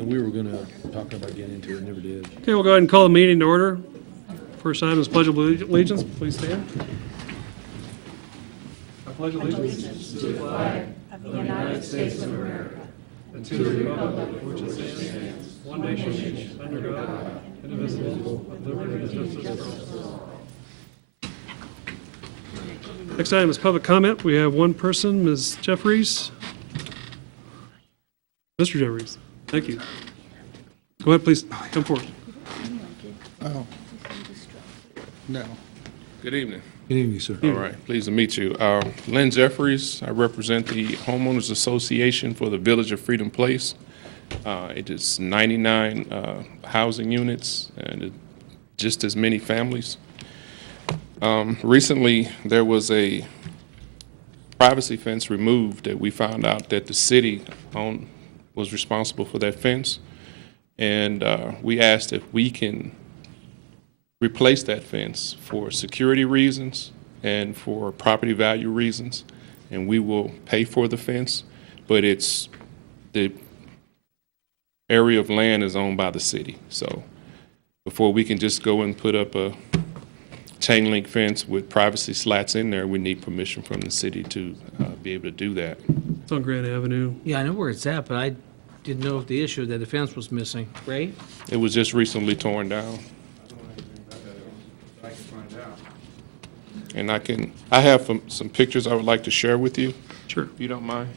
And we were gonna talk about getting into it, never did. Okay, we'll go ahead and call the meeting to order. First item is Pledge of Allegiance. Please stand. I pledge allegiance to the flag of the United States of America, and to the republic for which it stands, one nation, under God, indivisible, with liberty and justice for all. Next item is public comment. We have one person, Ms. Jeffries. Mr. Jeffries, thank you. Go ahead, please, come forward. Oh. No. Good evening. Good evening, sir. All right, pleased to meet you. Lynn Jeffries, I represent the Homeowners Association for the Village of Freedom Place. It is 99 housing units and just as many families. Recently, there was a privacy fence removed that we found out that the city was responsible for that fence. And we asked if we can replace that fence for security reasons and for property value reasons, and we will pay for the fence, but the area of land is owned by the city. So before we can just go and put up a chain link fence with privacy slats in there, we need permission from the city to be able to do that. It's on Grand Avenue. Yeah, I know where it's at, but I didn't know if the issue that the fence was missing. Ray? It was just recently torn down. And I have some pictures I would like to share with you, Sure. if you don't mind.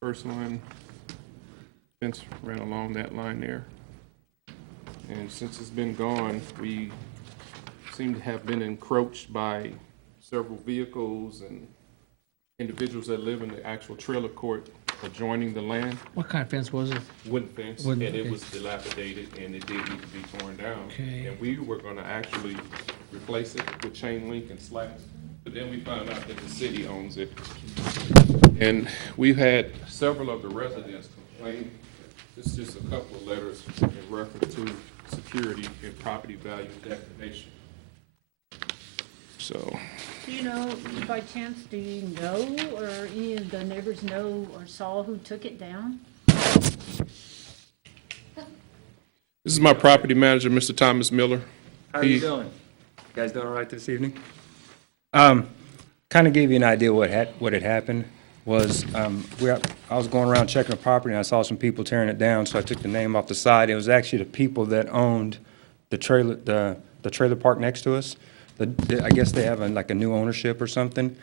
First one, fence ran along that line there. And since it's been gone, we seem to have been encroached by several vehicles and individuals that live in the actual trailer court adjoining the land. What kind of fence was it? Wooden fence, Wooden, and it okay. was dilapidated, and it did need to be torn down. Okay. And we were gonna actually replace it with chain link and slats, but then we found out that the city owns it. And we've had several of the residents complain. This is just a couple of letters in reference to security and property value degradation. So, Do you know, by chance, do you know, or any of the neighbors know or saw who took it down? this is my property manager, Mr. Thomas Miller. How are you doing? You guys doing all right this evening? Kind of gave you an idea what had happened was I was going around checking the property and I saw some people tearing it down, so I took the name off the side. It was actually the people that owned the trailer park next to us. I guess they have like a new ownership or something.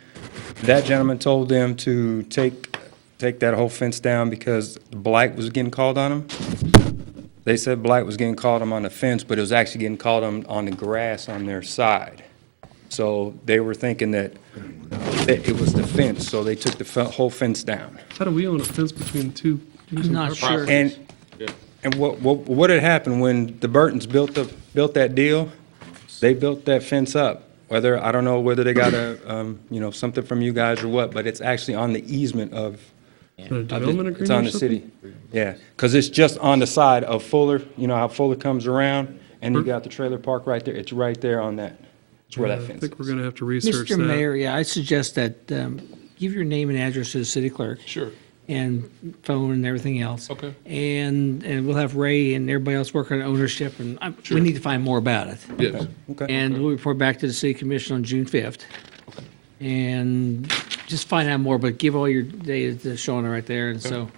That gentleman told them to take that whole fence down because blight was getting called on them. They said blight was getting called on the fence, but it was actually getting called on the grass on their side. So they were thinking that it was the fence, so they took the whole fence down. How do we own a fence between two? I'm not sure. And what had happened when the Burtons built that deal, they built that fence up. I don't know whether they got something from you guys or what, but it's actually on the easement of. A development agreement It's on or the something? city. Yeah, because it's just on the side of Fuller, you know how Fuller comes around, and you got the trailer park right there. It's right there on that. It's where that I fence think we're is. going to have to research that. Mr. Mayor, yeah, I suggest that give your name and address to the city clerk Sure, and phone and everything else. okay. And we'll have Ray and everybody else work on ownership, and we need to find more about it. Yes. Okay. And we'll report back to the city commission on June 5th. And just find out more, but give all your data to Shawna right there, and so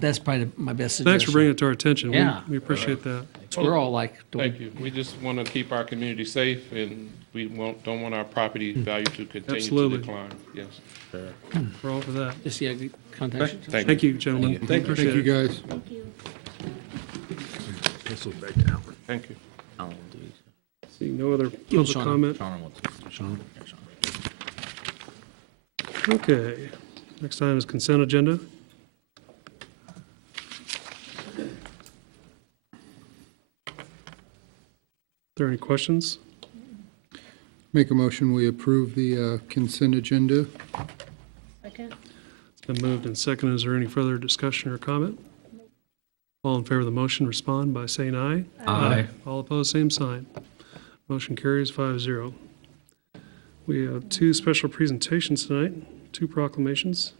that's probably my best suggestion. Thanks for bringing it to our attention. Yeah. We appreciate that. We're all like, Thank you. We just want to keep our community safe, and we don't want our property value to continue Absolutely. to decline. Yes. We're all for that. just, yeah, contact you. Thank you, gentlemen. Thank you, guys. Thank you. Pencil back down. Thank you. Seeing no other Give it public Shauna. comment. Okay. Next item is consent agenda. Are there any questions? Make a motion, we approve the consent agenda. Second? It's been moved and seconded. Is there any further discussion or comment? All in favor of the motion, respond by saying aye. Aye. All opposed, same sign. Motion carries 5-0. We have two special presentations tonight, two proclamations.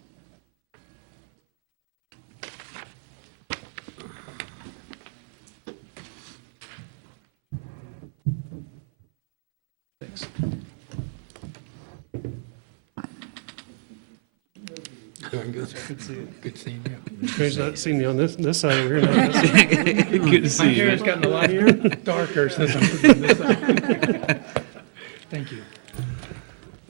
Strange not seeing you on this side over here. Now. Good to see you. It's gotten a lot darker since I've been this side. Thank you.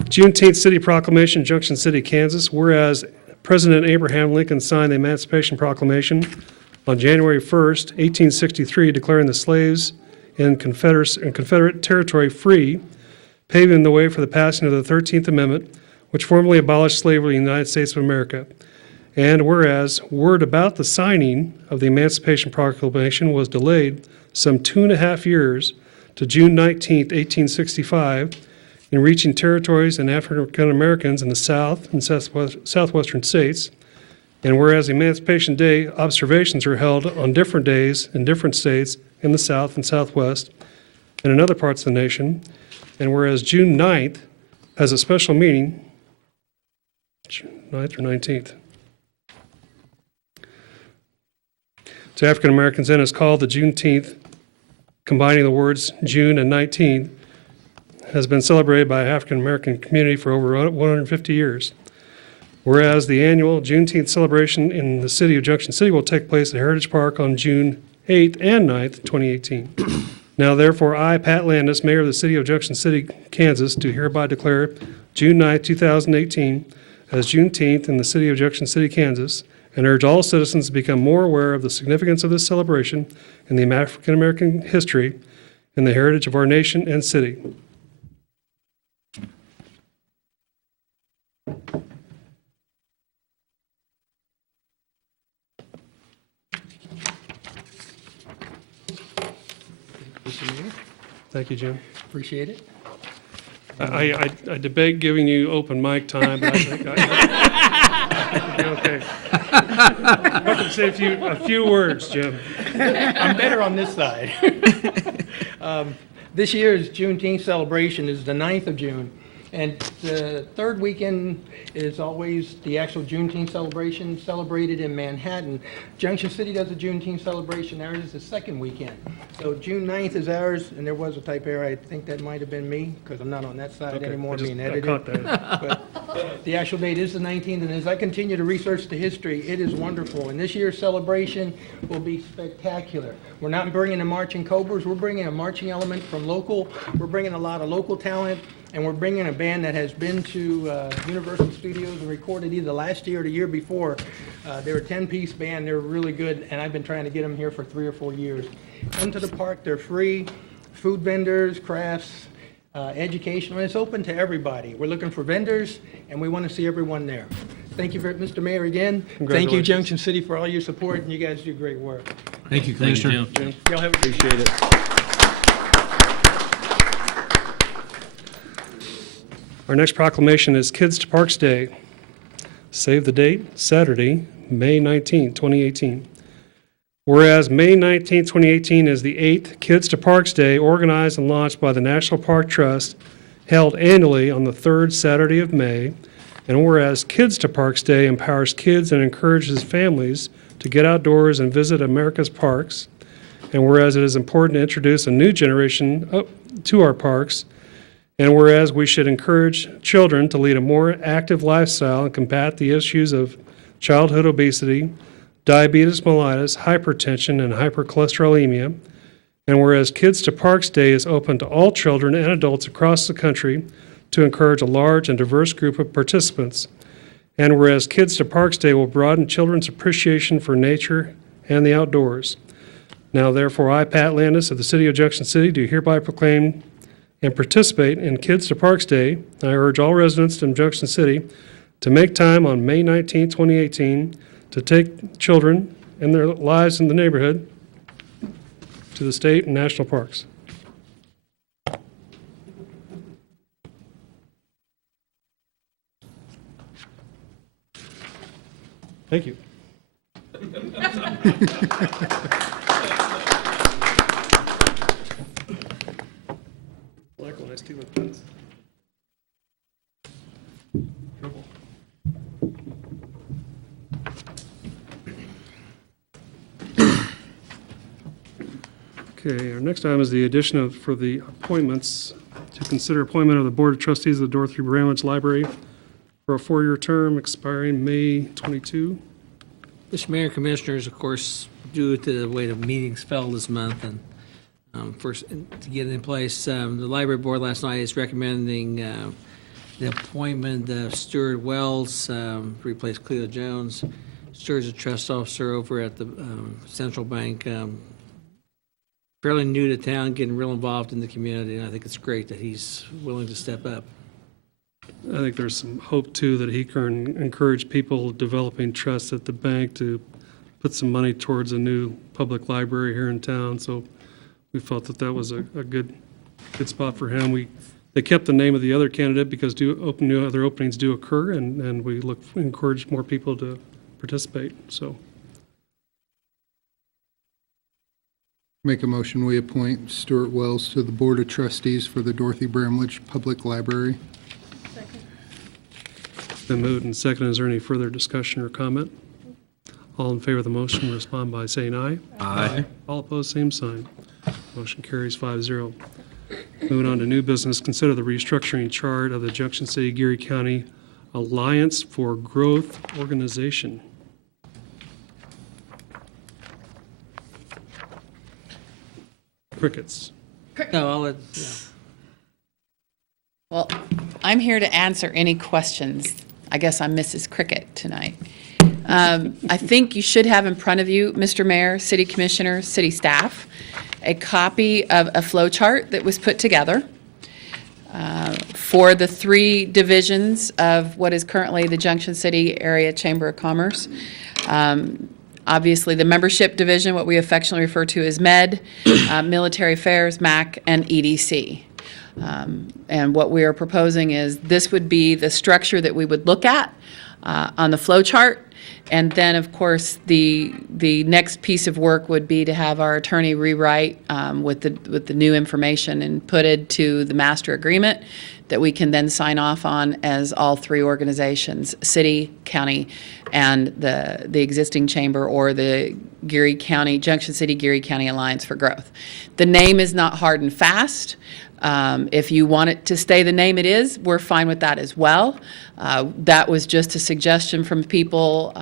Juneteenth City Proclamation, Junction City, Kansas. Whereas President Abraham Lincoln signed the Emancipation Proclamation on January 1st, 1863, declaring the slaves in Confederate territory free, paving the way for the passing of the 13th Amendment, which formally abolished slavery in the United States of America. And whereas word about the signing of the Emancipation Proclamation was delayed some 2.5 years to June 19, 1865, in reaching territories and African Americans in the South and southwestern states. And whereas Emancipation Day observations are held on different days in different states in the South and Southwest and in other parts of the nation. And whereas June 9th has a special meaning, 9th or 19th, to African Americans and is called the Juneteenth, combining the words June and 19, has been celebrated by African American community for over 150 years. Whereas the annual Juneteenth celebration in the city of Junction City will take place at Heritage Park on June 8th and 9th, 2018. Now therefore, I, Pat Landis, Mayor of the City of Junction City, Kansas, do hereby declare June 9th, 2018 as Juneteenth in the City of Junction City, Kansas, and urge all citizens to become more aware of the significance of this celebration in the African American history and the heritage of our nation and city. Thank you, Jim. Appreciate it. I debate giving you open mic time, but I think okay. Welcome to say a few words, Jim. I'm better on this side. This year's Juneteenth celebration is the 9th of June, and the third weekend is always the actual Juneteenth celebration celebrated in Manhattan. Junction City does a Juneteenth celebration. Ours is the second weekend. So June 9th is ours, and there was a type error. I think that might have been me, because I'm not on that side anymore being edited. I caught that. But the actual date is the 19th, and as I continue to research the history, it is wonderful. And this year's celebration will be spectacular. We're not bringing the marching cobras. We're bringing a marching element from local. We're bringing a lot of local talent, and we're bringing a band that has been to Universal Studios and recorded either last year or the year before. They're a 10-piece band. They're really good, and I've been trying to get them here for 3 or 4 years. Come to the park. They're free. Food vendors, crafts, educational. It's open to everybody. We're looking for vendors, and we want to see everyone there. Thank you, Mr. Mayor, again. Thank you, Congratulations. Junction City, for all your support, and you guys do great work. Thank you, Commissioner. Y'all have a great Appreciate it. Our next proclamation is Kids to Parks Day. Save the date, Saturday, May 19, 2018. Whereas May 19, 2018 is the 8th Kids to Parks Day organized and launched by the National Park Trust, held annually on the 3rd Saturday of May. And whereas Kids to Parks Day empowers kids and encourages families to get outdoors and visit America's parks. And whereas it is important to introduce a new generation to our parks. And whereas we should encourage children to lead a more active lifestyle and combat the issues of childhood obesity, diabetes mellitus, hypertension, and hypercholesterolemia. And whereas Kids to Parks Day is open to all children and adults across the country to encourage a large and diverse group of participants. And whereas Kids to Parks Day will broaden children's appreciation for nature and the outdoors. Now therefore, I, Pat Landis of the City of Junction City, do hereby proclaim and participate in Kids to Parks Day. I urge all residents in Junction City to make time on May 19, 2018 to take children and their lives in the neighborhood to the state and national parks. Thank you. Like when I steal a pens. Trouble. Okay, our next item is the addition for the appointments, to consider appointment of the Board of Trustees of the Dorothy Bramlage Library for a 4-year term expiring May 22. Mr. Mayor, Commissioners, of course, due to the way the meetings fell this month and first to get it in place, the Library Board last night is recommending the appointment of Stuart Wells to replace Cleo Jones. Stuart's a trust officer over at the Central Bank, fairly new to town, getting real involved in the community, and I think it's great that he's willing to step up. I think there's some hope, too, that he can encourage people developing trust at the bank to put some money towards a new public library here in town. So we felt that that was a good spot for him. They kept the name of the other candidate because new other openings do occur, and we encourage more people to participate. So Make a motion, we appoint Stuart Wells to the Board of Trustees for the Dorothy Bramlage Public Library. been moved and seconded. Is there any further discussion or comment? All in favor of the motion respond by saying aye. Aye. All opposed, same sign. Motion carries 5-0. Moving on to new business, consider the restructuring chart of the Junction City, Geary County Alliance for Growth Organization. Crickets. No, I'll let, yeah. Well, I'm here to answer any questions. I guess I'm Mrs. Cricket tonight. I think you should have in front of you, Mr. Mayor, City Commissioner, City staff, a copy of a flow chart that was put together for the 3 divisions of what is currently the Junction City Area Chamber of Commerce. Obviously, the membership division, what we affectionately refer to as MED, Military Affairs, MAC, and EDC. And what we are proposing is this would be the structure that we would look at on the flow chart. And then, of course, the next piece of work would be to have our attorney rewrite with the new information and put it to the master agreement that we can then sign off on as all 3 organizations, city, county, and the existing chamber or the Geary County, Junction City Geary County Alliance for Growth. The name is not hard and fast. If you want it to stay the name it is, we're fine with that as well. That was just a suggestion from people,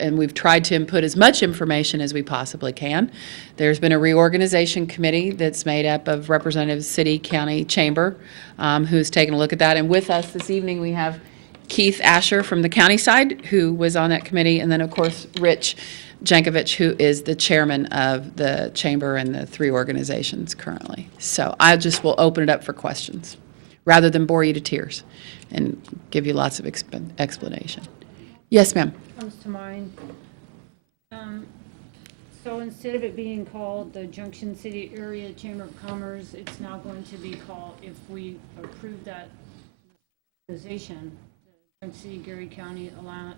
and we've tried to input as much information as we possibly can. There's been a reorganization committee that's made up of representatives, city, county, chamber, who's taken a look at that. And with us this evening, we have Keith Asher from the county side, who was on that committee, and then, of course, Rich Jankovic, who is the chairman of the chamber and the 3 organizations currently. So I just will open it up for questions, rather than bore you to tears and give you lots of explanation. Yes, ma'am. Comes to mind. So instead of it being called the Junction City Area Chamber of Commerce, it's now going to be called, if we approve that organization, the Junction City Geary County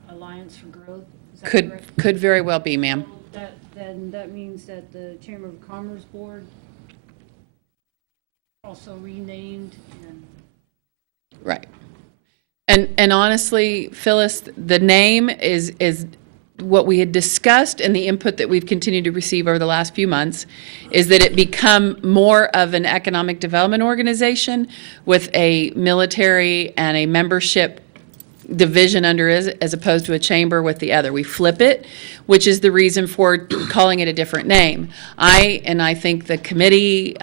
Alliance for Growth. Is that correct? Could very well be, ma'am. Then that means that the Chamber of Commerce Board also renamed and. Right. And honestly, Phyllis, the name is what we had discussed, and the input that we've continued to receive over the last few months is that it become more of an economic development organization with a military and a membership division under it, as opposed to a chamber with the other. We flip it, which is the reason for calling it a different name. I think the committee,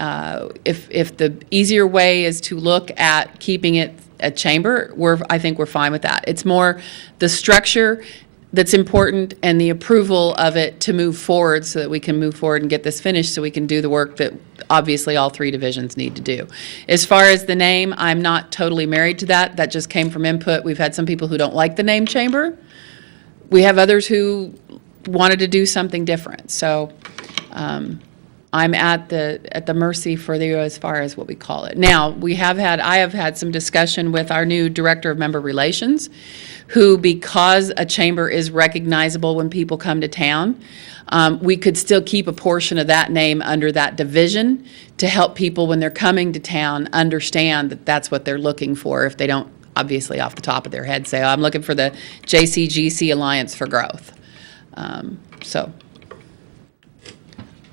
if the easier way is to look at keeping it a chamber, I think we're fine with that. It's more the structure that's important and the approval of it to move forward so that we can move forward and get this finished so we can do the work that obviously all 3 divisions need to do. As far as the name, I'm not totally married to that. That just came from input. We've had some people who don't like the name chamber. We have others who wanted to do something different. So I'm at the mercy for you as far as what we call it. Now, I have had some discussion with our new Director of Member Relations, who, because a chamber is recognizable when people come to town, we could still keep a portion of that name under that division to help people when they're coming to town understand that that's what they're looking for, if they don't, obviously off the top of their head, say, oh, I'm looking for the JCGC Alliance for Growth. So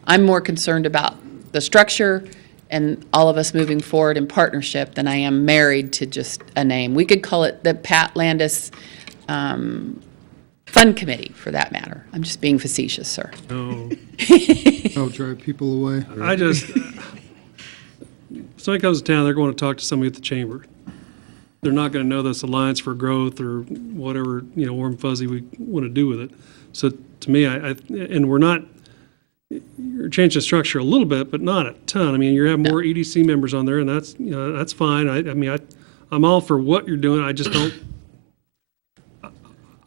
I'm more concerned about the structure and all of us moving forward in partnership than I am married to just a name. We could call it the Pat Landis Fun Committee, for that matter. I'm just being facetious, sir. No, I'll drive people away. I just, somebody comes to town, they're going to talk to somebody at the chamber. They're not going to know this Alliance for Growth or whatever, warm fuzzy we want to do with it. So to me, and we're not, you're changing the structure a little bit, but not a ton. I mean, you have more EDC members on there, and that's, that's fine. I'm all for what you're doing. I just don't,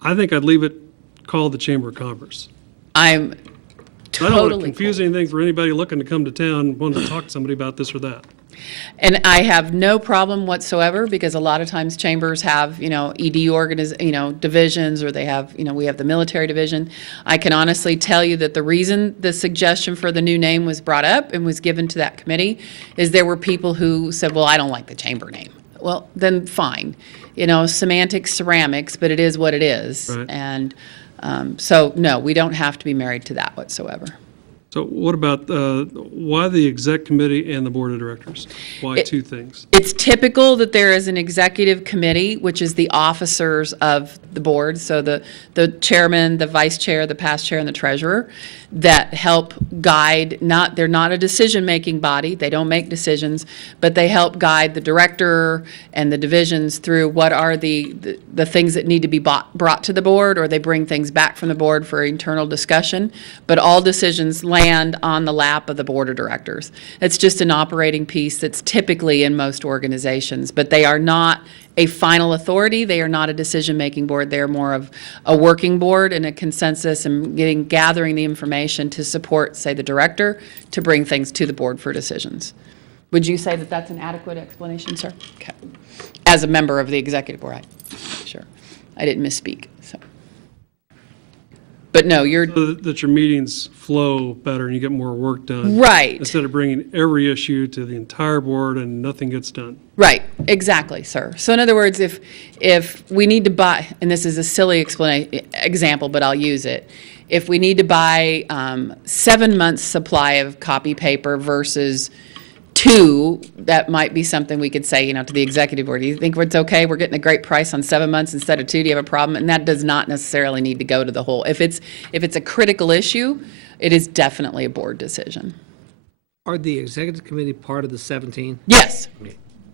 I think I'd leave it called the Chamber of Commerce. I'm I don't want to totally confuse anything for anybody looking to come to town, wanting to talk to somebody about this or that. And I have no problem whatsoever, because a lot of times chambers have, ED divisions, or they have, we have the military division. I can honestly tell you that the reason the suggestion for the new name was brought up and was given to that committee is there were people who said, well, I don't like the chamber name. Well, then fine. Semantics, ceramics, but it is what it is. Right. And so, no, we don't have to be married to that whatsoever. So what about, why the exec committee and the board of directors? Why two things? It's typical that there is an executive committee, which is the officers of the board, so the chairman, the vice chair, the past chair, and the treasurer, that help guide, they're not a decision-making body, they don't make decisions, but they help guide the director and the divisions through what are the things that need to be brought to the board, or they bring things back from the board for internal discussion, but all decisions land on the lap of the board of directors. It's just an operating piece that's typically in most organizations, but they are not a final authority. They are not a decision-making board. They are more of a working board and a consensus and gathering the information to support, say, the director to bring things to the board for decisions. Would you say that that's an adequate explanation, sir? Okay. As a member of the executive board, sure. I didn't misspeak, so. But no, you're So that your meetings flow better and you get more work done. right. Instead of bringing every issue to the entire board and nothing gets done. Right, exactly, sir. So in other words, if we need to buy, and this is a silly example, but I'll use it. If we need to buy 7 months supply of copy paper versus 2, that might be something we could say, to the executive board. Do you think it's okay? We're getting a great price on 7 months instead of 2. Do you have a problem? And that does not necessarily need to go to the whole. If it's a critical issue, it is definitely a board decision. Are the executive committee part of the 17? Yes.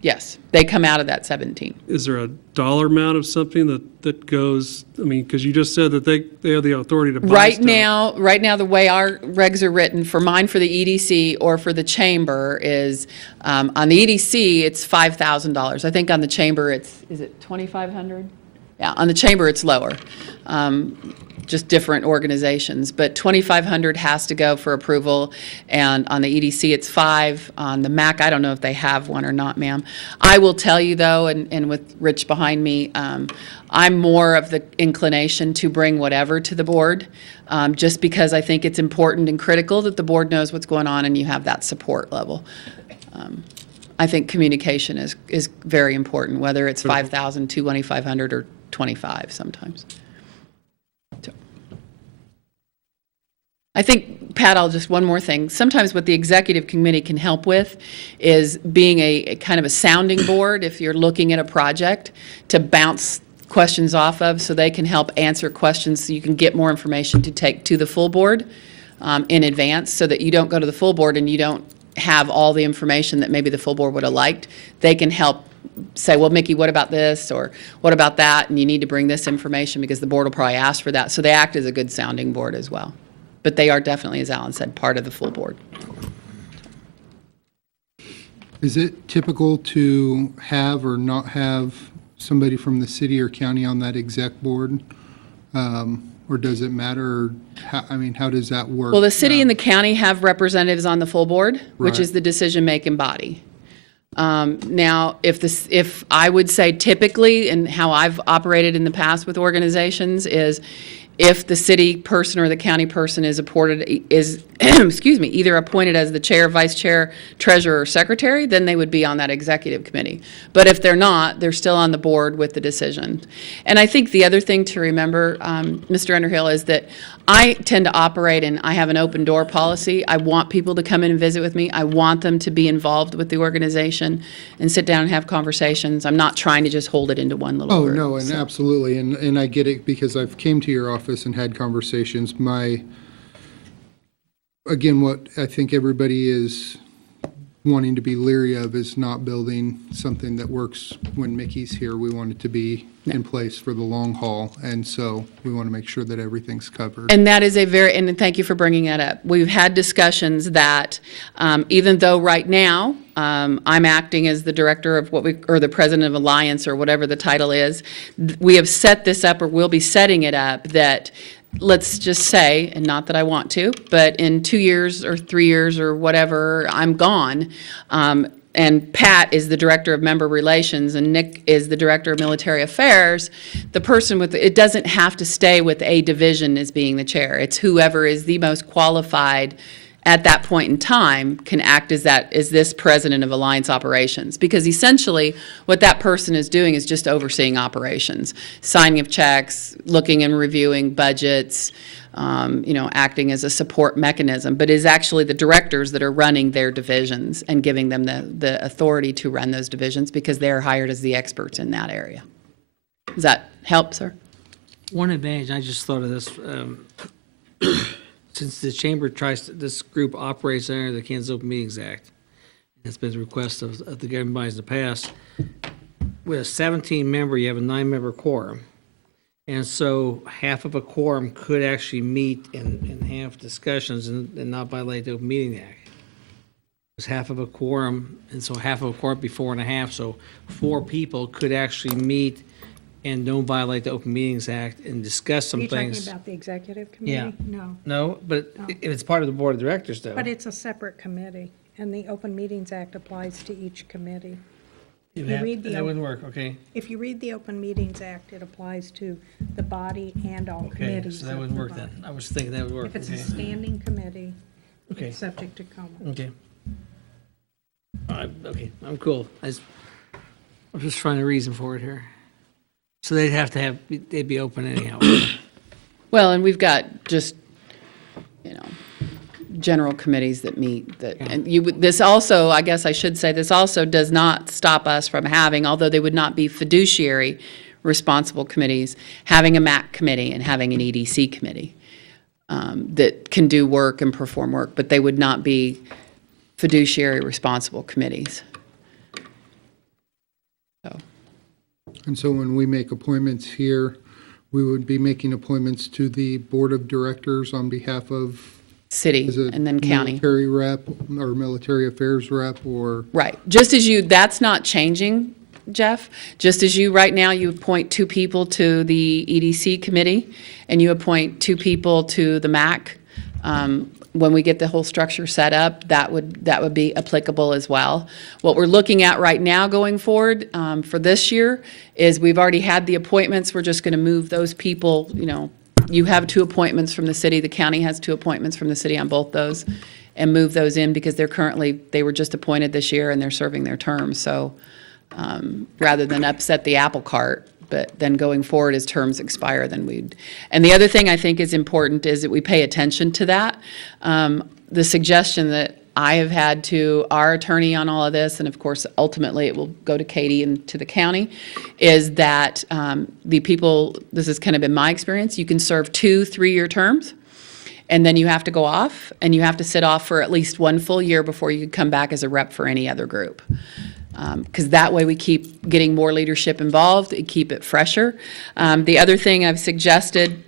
Yes, they come out of that 17. Is there a dollar amount of something that goes, because you just said that they have the authority to buy Right stuff. now, the way our regs are written, for mine for the EDC or for the chamber is, on the EDC, it's $5,000. I think on the chamber, is it $2,500? Yeah, on the chamber, it's lower. Just different organizations, but $2,500 has to go for approval, and on the EDC it's $5. On the MAC, I don't know if they have one or not, ma'am. I will tell you though, and with Rich behind me, I'm more of the inclination to bring whatever to the board, just because I think it's important and critical that the board knows what's going on and you have that support level. I think communication is very important, whether it's 5,000, 2,500, or 25 sometimes. So. I think, Pat, one more thing. Sometimes what the executive committee can help with is being a kind of a sounding board if you're looking at a project to bounce questions off of, so they can help answer questions so you can get more information to take to the full board in advance, so that you don't go to the full board and you don't have all the information that maybe the full board would have liked. They can help say, well, Mickey, what about this, or what about that, and you need to bring this information because the board will probably ask for that. So they act as a good sounding board as well. But they are definitely, as Alan said, part of the full board. Is it typical to have or not have somebody from the city or county on that exec board? Or does it matter? How does that work? Well, the city and the county have representatives on the full board, which Right. is the decision-making body. Now, if I would say typically, and how I've operated in the past with organizations is, If the city person or the county person is excuse me, either appointed as the chair, vice chair, treasurer, or secretary, then they would be on that executive committee. But if they're not, they're still on the board with the decision. And I think the other thing to remember, Mr. Underhill, is that I tend to operate and I have an open door policy. I want people to come in and visit with me. I want them to be involved with the organization and sit down and have conversations. I'm not trying to just hold it into one little Oh, group. no, and absolutely, and I get it because I've came to your office and had conversations. Again, what I think everybody is wanting to be leery of is not building something that works when Mickey's here. We want it to be in place for the long haul, and so we want to make sure that everything's covered. And that is and thank you for bringing that up. We've had discussions that even though right now I'm acting as the director of or the president of Alliance or whatever the title is, we have set this up or will be setting it up that, let's just say, and not that I want to, but in 2 years or 3 years or whatever, I'm gone. And Pat is the director of member relations and Nick is the director of military affairs. The person it doesn't have to stay with a division as being the chair. It's whoever is the most qualified at that point in time can act as this president of Alliance operations. Because essentially what that person is doing is just overseeing operations, signing of checks, looking and reviewing budgets, acting as a support mechanism, but is actually the directors that are running their divisions and giving them the authority to run those divisions because they're hired as the experts in that area. Does that help, sir? One advantage, I just thought of this, since the chamber this group operates under the Kansas Open Meetings Act, it's been the request of the governing bodies in the past, with a 17-member, you have a 9-member quorum. And so half of a quorum could actually meet and have discussions and not violate the Open Meeting Act. It's half of a quorum, and so half of a quorum would be 4 1/2, so 4 people could actually meet and don't violate the Open Meetings Act and discuss some Are you things. talking about the executive committee? Yeah. No, No, but if it's part of the board of directors, though. but it's a separate committee, and the Open Meetings Act applies to each committee. You you read the that op- wouldn't work, okay. If you read the Open Meetings Act, it applies to the body and all Okay, committees. so that of wouldn't the work then. body. I was thinking that would work, If it's a okay. standing committee, Okay, it's subject to comment. okay. All right, okay, I'm cool. I'm just trying to reason for it here. So they'd be open anyhow. Well, and we've got just, general committees that meet that, and this also, I guess I should say, this also does not stop us from having, although they would not be fiduciary responsible committees, having a MAC committee and having an EDC committee that can do work and perform work, but they would not be fiduciary responsible committees. So. And so when we make appointments here, we would be making appointments to the board of directors on behalf of City is it and then county. military rep or military affairs rep or? Right. That's not changing, Jeff. Just as right now, you appoint 2 people to the EDC committee and you appoint 2 people to the MAC. When we get the whole structure set up, that would be applicable as well. What we're looking at right now going forward for this year is we've already had the appointments. We're just going to move those people, you have 2 appointments from the city, the county has 2 appointments from the city on both those, and move those in because they were just appointed this year and they're serving their terms. So rather than upset the apple cart, but then going forward as terms expire, and the other thing I think is important is that we pay attention to that. The suggestion that I have had to our attorney on all of this, and of course, ultimately it will go to Katie and to the county, is that the people, this has kind of been my experience, you can serve 2 3-year terms, and then you have to go off, and you have to sit off for at least 1 full year before you can come back as a rep for any other group. Because that way we keep getting more leadership involved, and keep it fresher. The other thing I've suggested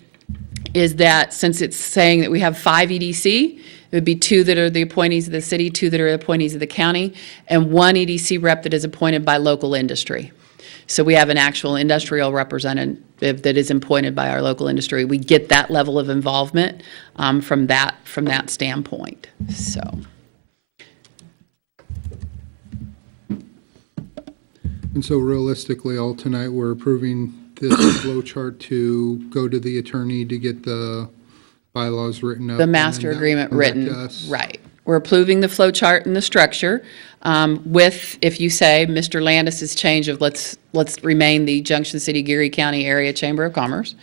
is that since it's saying that we have 5 EDC, it would be 2 that are the appointees of the city, 2 that are the appointees of the county, and 1 EDC rep that is appointed by local industry. So we have an actual industrial representative that is appointed by our local industry. We get that level of involvement from that standpoint. So. And so realistically, all tonight, we're approving this flow chart to go to the attorney to get the bylaws written up? The and then master that agreement come back to written, us? right. We're approving the flow chart and the structure with, if you say, Mr. Landis's change of let's remain the Junction City, Geary County Area Chamber of Commerce,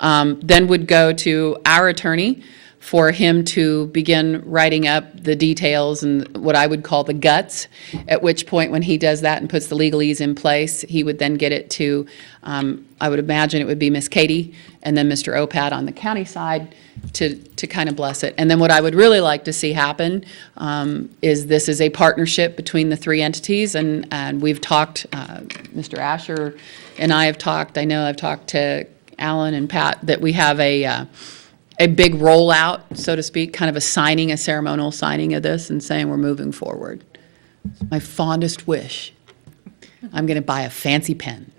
then would go to our attorney for him to begin writing up the details and what I would call the guts, at which point, when he does that and puts the legalese in place, he would then get it to, I would imagine it would be Miss Katie and then Mr. Opat on the county side to kind of bless it. And then what I would really like to see happen is this is a partnership between the three entities, and we've talked, Mr. Asher and I have talked, I know I've talked to Alan and Pat, that we have a big rollout, so to speak, kind of a signing, a ceremonial signing of this and saying we're moving forward. My fondest wish. I'm going to buy a fancy pen.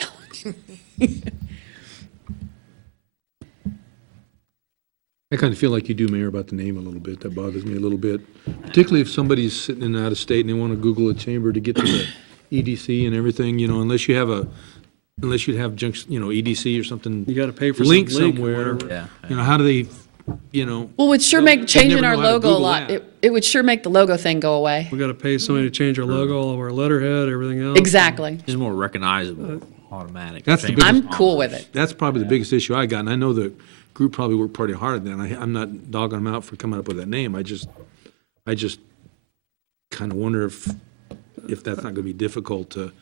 I kind of feel like you do, Mayor, about the name a little bit. That bothers me a little bit, particularly if somebody's sitting in out of state and they want to Google a chamber to get to the EDC and everything, unless you have junction, EDC or something. You got to pay for some link link or somewhere. whatever. How do they, Well, it would sure make They changing never our know how to logo a Google lot. that. It would sure make the logo thing go away. We got to pay somebody to change our logo, all of our letterhead, everything else. Exactly. It's more recognizable, automatic. That's the Chamber of biggest- I'm cool with it. that's probably the biggest issue I got, and I know the group probably worked pretty hard then. I'm not dogging them out for coming up with that name. I just kind of wonder if that's not going to be difficult to,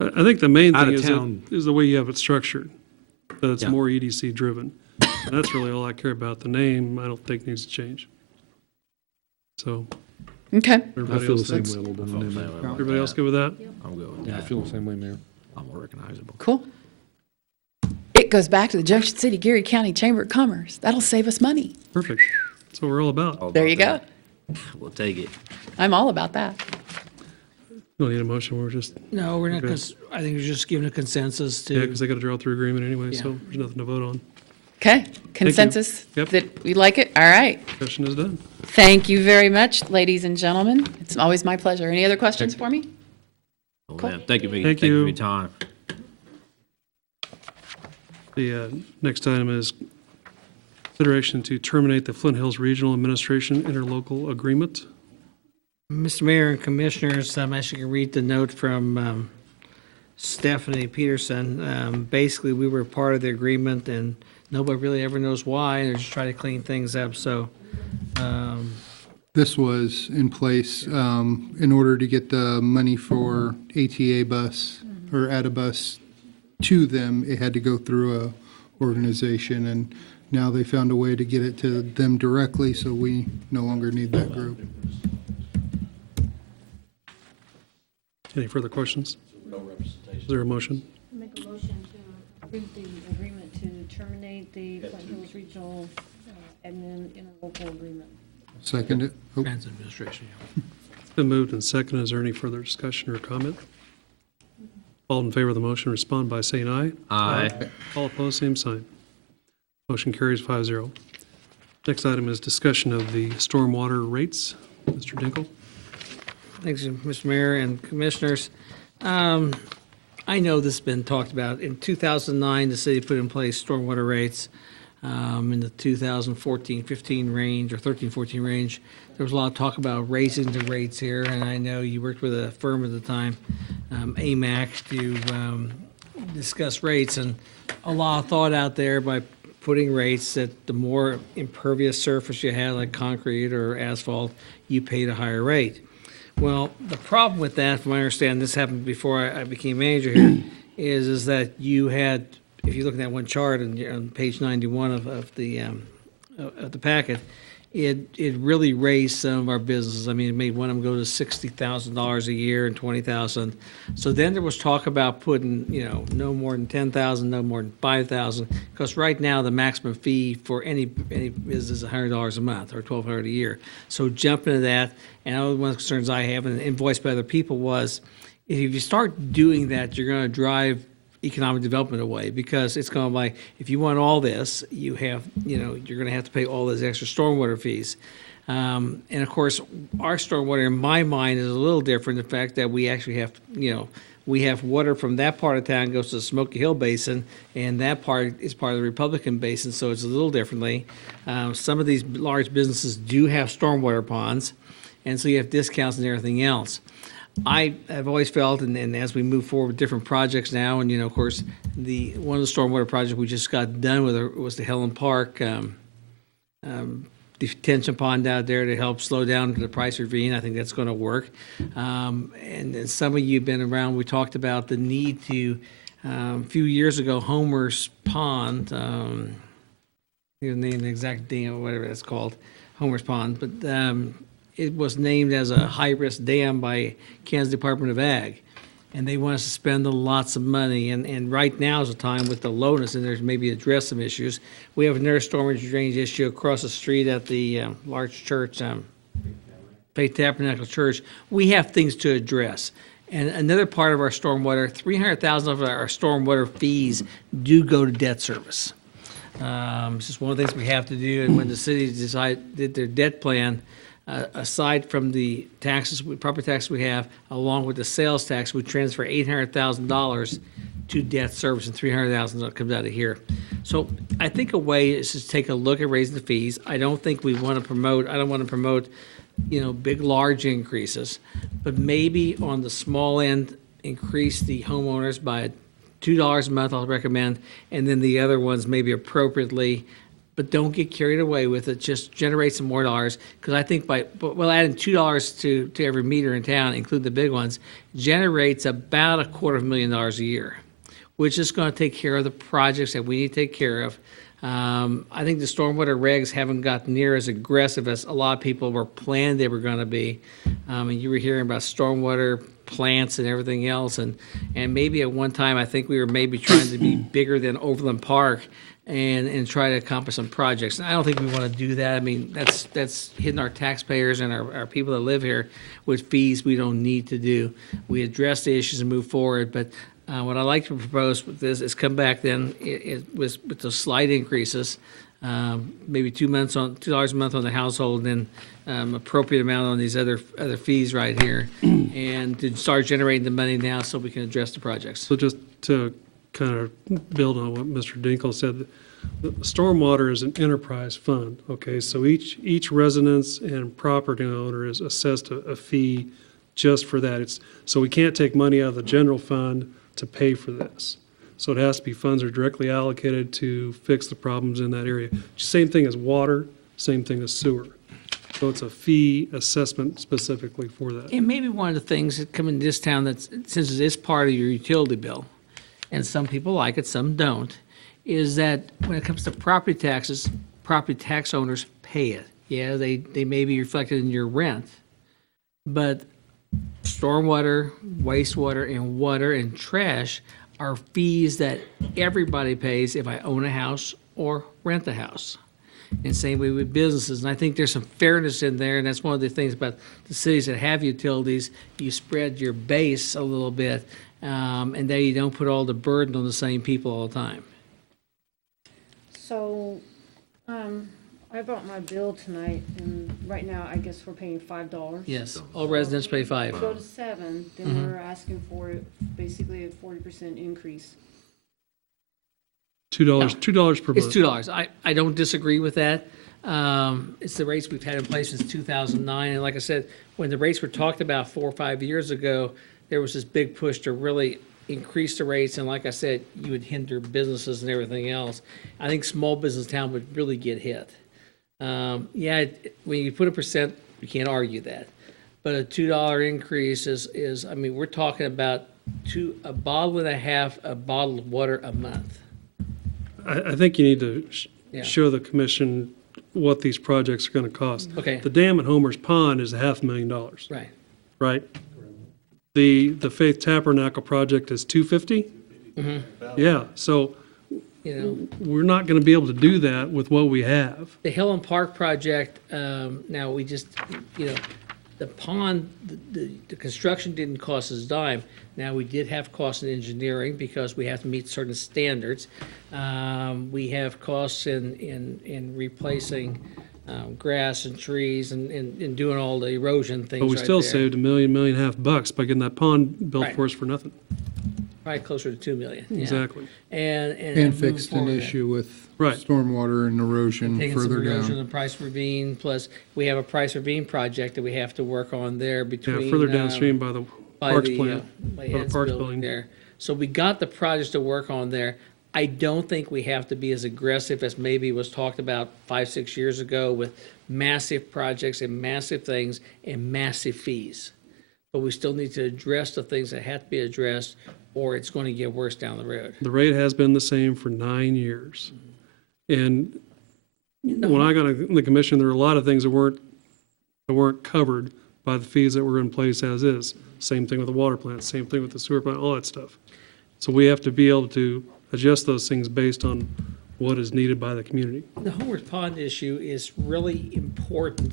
I think the main Out thing of is, town. is the way you have it structured, that it's Yeah. more EDC driven. And that's really all I care about. The name, I don't think needs to change. So, Okay. I everybody feel the else, same way a little bit on that, Mayor. everybody else good with that? I'm good with Yeah, I that. feel the same way, Mayor. I'm more recognizable. Cool. It goes back to the Junction City, Geary County Chamber of Commerce. That'll save us money. Perfect. That's what we're all about. All There about you go. that. We'll take it. I'm all about that. We don't need a motion, we're just, No, we're not, Okay. I think we're just giving a consensus yeah, to, because they got to draw through agreement anyway, so Yeah. there's nothing to vote on. Okay, consensus Yep. that we like it? All right. Discussion is done. Thank you very much, ladies and gentlemen. It's always my pleasure. Any other questions for me? Well, Cool. man, thank you, Mickey. Thank Thank you you. for your time. The next item is consideration to terminate the Flint Hills Regional Administration interlocal agreement. Mr. Mayor and Commissioners, I'm actually going to read the note from Stephanie Peterson. Basically, we were part of the agreement, and nobody really ever knows why, and they're just trying to clean things up, so, This was in place in order to get the money for ATA bus or add a bus to them. It had to go through a organization, and now they found a way to get it to them directly, so we no longer need that group. Any further questions? Is there a motion? Make a motion to approve the agreement to terminate the Flint Hills Regional Admin interlocal agreement. Second it. Oh, Transit Administration, yeah. It's been moved and seconded. Is there any further discussion or comment? All in favor of the motion, respond by saying aye. Aye. All opposed, same sign. Motion carries 5-0. Next item is discussion of the stormwater rates. Mr. Dinkle? Thanks, Mr. Mayor and Commissioners. I know this has been talked about. In 2009, the city put in place stormwater rates in the 2014-15 range, or 13-14 range. There was a lot of talk about raising the rates here, and I know you worked with a firm at the time, AMAC, to discuss rates, and a lot of thought out there by putting rates that the more impervious surface you had, like concrete or asphalt, you paid a higher rate. Well, the problem with that, from my understanding, this happened before I became manager here, is that you had, if you look at that one chart on page 91 of the packet, it really raised some of our businesses. I mean, it made one of them go to $60,000 a year and $20,000. So then there was talk about putting, no more than $10,000, no more than $5,000, because right now the maximum fee for any business is $100 a month or $1,200 a year. So jumping to that, and one of the concerns I have, and invoiced by other people, was if you start doing that, you're going to drive economic development away, because it's going to like, if you want all this, you have, you're going to have to pay all those extra stormwater fees. And of course, our stormwater, in my mind, is a little different. The fact that we actually have, we have water from that part of town goes to the Smoky Hill Basin, and that part is part of the Republican Basin, so it's a little differently. Some of these large businesses do have stormwater ponds, and so you have discounts and everything else. I have always felt, and as we move forward with different projects now, and, of course, one of the stormwater projects we just got done with was the Helen Park detention pond out there to help slow down the Price ravine. I think that's going to work. And some of you have been around, we talked about the need to, a few years ago, Homer's Pond, the name, the exact dam, whatever it's called, Homer's Pond, but it was named as a high-risk dam by Kansas Department of Ag. And they want us to spend lots of money, and right now is a time with the lowness, and there's maybe address some issues. We have another stormage drainage issue across the street at the large church, Faith Tabernacle Church. We have things to address. And another part of our stormwater, 300,000 of our stormwater fees do go to debt service. It's just one of the things we have to do, and when the city did their debt plan, aside from the taxes, property tax we have, along with the sales tax, we transfer $800,000 to debt service, and $300,000 that comes out of here. So I think a way is to take a look at raising the fees. I don't want to promote, big, large increases, but maybe on the small end, increase the homeowners by $2 a month, I'll recommend, and then the other ones maybe appropriately. But don't get carried away with it. Just generate some more dollars, because I think adding $2 to every meter in town, include the big ones, generates about $250,000 a year, which is going to take care of the projects that we need to take care of. I think the stormwater regs haven't gotten near as aggressive as a lot of people were planned they were going to be. And you were hearing about stormwater plants and everything else, and maybe at one time I think we were maybe trying to be bigger than Overland Park. And try to accomplish some projects. And I don't think we want to do that. I mean, that's hitting our taxpayers and our people that live here with fees we don't need to do. We address the issues and move forward, but what I like to propose with this is come back then with the slight increases, maybe $2 a month on the household, and then appropriate amount on these other fees right here, and to start generating the money now so we can address the projects. So just to kind of build on what Mr. Dinkle said, the stormwater is an enterprise fund, okay? So each residence and property owner is assessed a fee just for that. So we can't take money out of the general fund to pay for this. So it has to be funds are directly allocated to fix the problems in that area. Same thing as water, same thing as sewer. So it's a fee assessment specifically for that. And maybe one of the things that come in this town, that's, since it is part of your utility bill, and some people like it, some don't, is that when it comes to property taxes, property tax owners pay it. Yeah, they may be reflected in your rent, but stormwater, wastewater, and water and trash are fees that everybody pays if I own a house or rent a house. And same way with businesses. And I think there's some fairness in there, and that's one of the things about the cities that have utilities. You spread your base a little bit, and then you don't put all the burden on the same people all the time. So, I bought my bill tonight, and right now, I guess we're paying $5. Yes, all residents pay $5. Go to 7, then we're asking for basically a 40% increase. $2 per month. It's $2. I don't disagree with that. It's the rates we've had in place since 2009. And like I said, when the rates were talked about 4 or 5 years ago, there was this big push to really increase the rates. And like I said, you would hinder businesses and everything else. I think small business town would really get hit. When you put a percent, you can't argue that. But a $2 increase is I mean, we're talking about a bottle and a half, a bottle of water a month. I think you need to Yeah. show the commission what these projects are going to cost. Okay. The dam at Homer's Pond is $500,000, Right. right? The Faith Tabernacle project is $250,000? Yeah, so You know, we're not going to be able to do that with what we have. the Helen Park project, now we just, the pond, the construction didn't cost us a dime. Now, we did have costs in engineering because we have to meet certain standards. We have costs in replacing grass and trees and doing all the erosion things But we right still there. saved $1.5 million by getting that pond built Right. for us for nothing. Probably closer to 2 million, yeah. Exactly. And And moving fixed an forward, issue with Right. stormwater and erosion taking some further erosion down. and Price Ravine, plus we have a Price Ravine project that we have to work on there between. Yeah, further downstream by the by Parks the, plant, by by the Ed's Parks building building. there. So we got the projects to work on there. I don't think we have to be as aggressive as maybe was talked about 5-6 years ago with massive projects and massive things and massive fees. But we still need to address the things that have to be addressed, or it's going to get worse down the road. The rate has been the same for 9 years. And when I got in the commission, there were a lot of things that weren't covered by the fees that were in place as is. Same thing with the water plant, same thing with the sewer plant, all that stuff. So we have to be able to adjust those things based on what is needed by the community. The Homer's Pond issue is really important.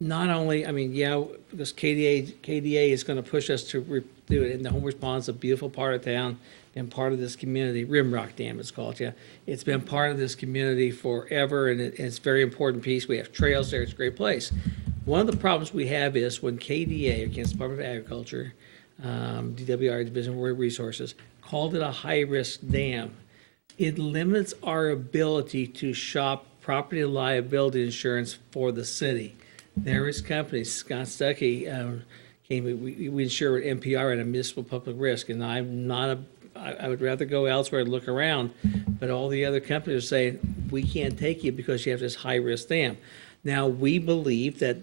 Not only, I mean, yeah, because KDA is going to push us to do it, and the Homer's Pond's a beautiful part of town, been part of this community. Rimrock Dam, it's called, yeah. It's been part of this community forever, and it's a very important piece. We have trails there, it's a great place. One of the problems we have is when KDA, Kansas Department of Agriculture, DWR, Division of Water Resources, called it a high-risk dam, it limits our ability to shop property liability insurance for the city. There is companies, Scott Stuckey we insure with NPR at a municipal public risk, and I'm not I would rather go elsewhere and look around, but all the other companies are saying, we can't take you because you have this high-risk dam. Now, we believe that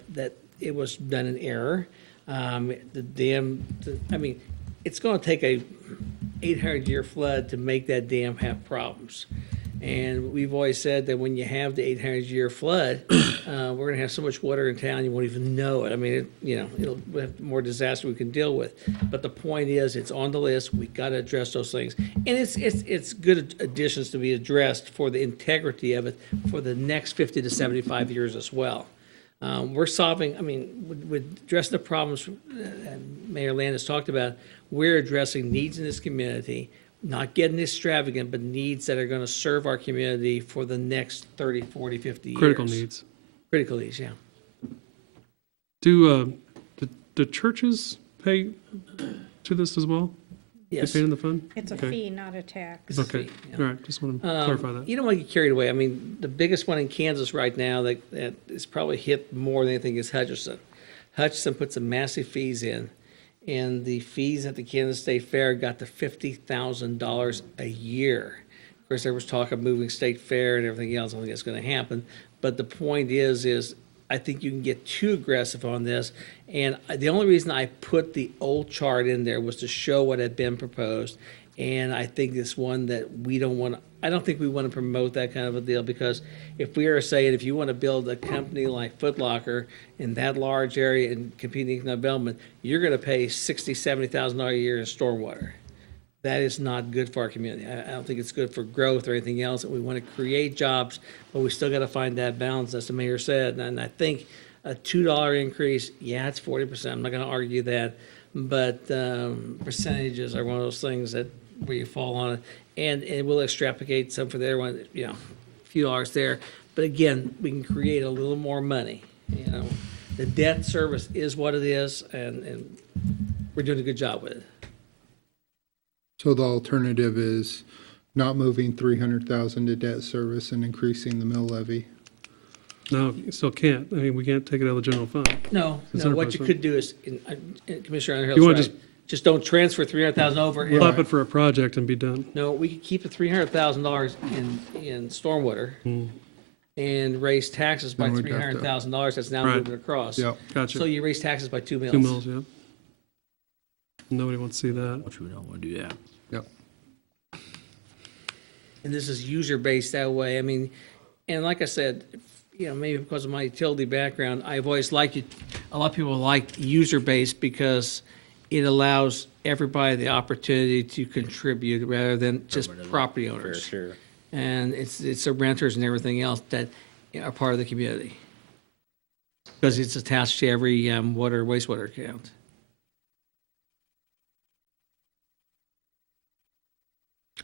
it was done in error. The dam, I mean, it's going to take a 800-year flood to make that dam have problems. And we've always said that when you have the 800-year flood, we're going to have so much water in town you won't even know it. I mean, it'll have more disaster we can deal with. But the point is, it's on the list. We got to address those things, and it's good additions to be addressed for the integrity of it for the next 50 to 75 years as well. We're solving. I mean, with addressing the problems Mayor Landis talked about, we're addressing needs in this community. Not getting extravagant, but needs that are going to serve our community for the next 30, 40, 50 years. Critical needs. Critical needs, yeah. Do churches pay to this as well? Yes. They pay in the fund? It's a Okay. fee, not a tax. It's a Okay, fee, yeah. all right, just want to clarify that. You don't want to get carried away. I mean, the biggest one in Kansas right now that is probably hit more than anything is Hutchinson. Hutchinson puts some massive fees in, and the fees at the Kansas State Fair got to $50,000 a year. Of course, there was talk of moving State Fair and everything else. I don't think that's going to happen. But the point is I think you can get too aggressive on this. And the only reason I put the old chart in there was to show what had been proposed. And I think it's one that we don't want to, I don't think we want to promote that kind of a deal, because if we are saying, if you want to build a company like Foot Locker in that large area and competing economic development, you're going to pay $60,000, $70,000 a year in stormwater. That is not good for our community. I don't think it's good for growth or anything else. We want to create jobs, but we still got to find that balance, as the mayor said. And I think a $2 increase, yeah, it's 40%. I'm not going to argue that. But percentages are one of those things that where you fall on it. And it will extrapolate some for their one, a few dollars there. But again, we can create a little more money. The debt service is what it is, and we're doing a good job with it. So the alternative is not moving 300,000 to debt service and increasing the mill levy. No, you still can't. I mean, we can't take it out of the general fund. No, It's what you 100%. could do is, Commissioner You Underhill's wanna right, just don't transfer 300,000 over. and- Flop it for a project and be done. No, we could keep the $300,000 in stormwater and raise taxes by Then we'd have to- $300,000 that's now Right. moving across. Yep. Gotcha. So you raise taxes by 2 2 mils. mills, yeah. Nobody wants to see that. Which we don't want to do that. Yep. And this is user-based that way. I mean, and like I said, maybe because of my utility background, I've always liked it. A lot of people like user-based because it allows everybody the opportunity to contribute rather than just property owners. Sure. And it's the renters and everything else that are part of the community. Because it's attached to every water, wastewater account.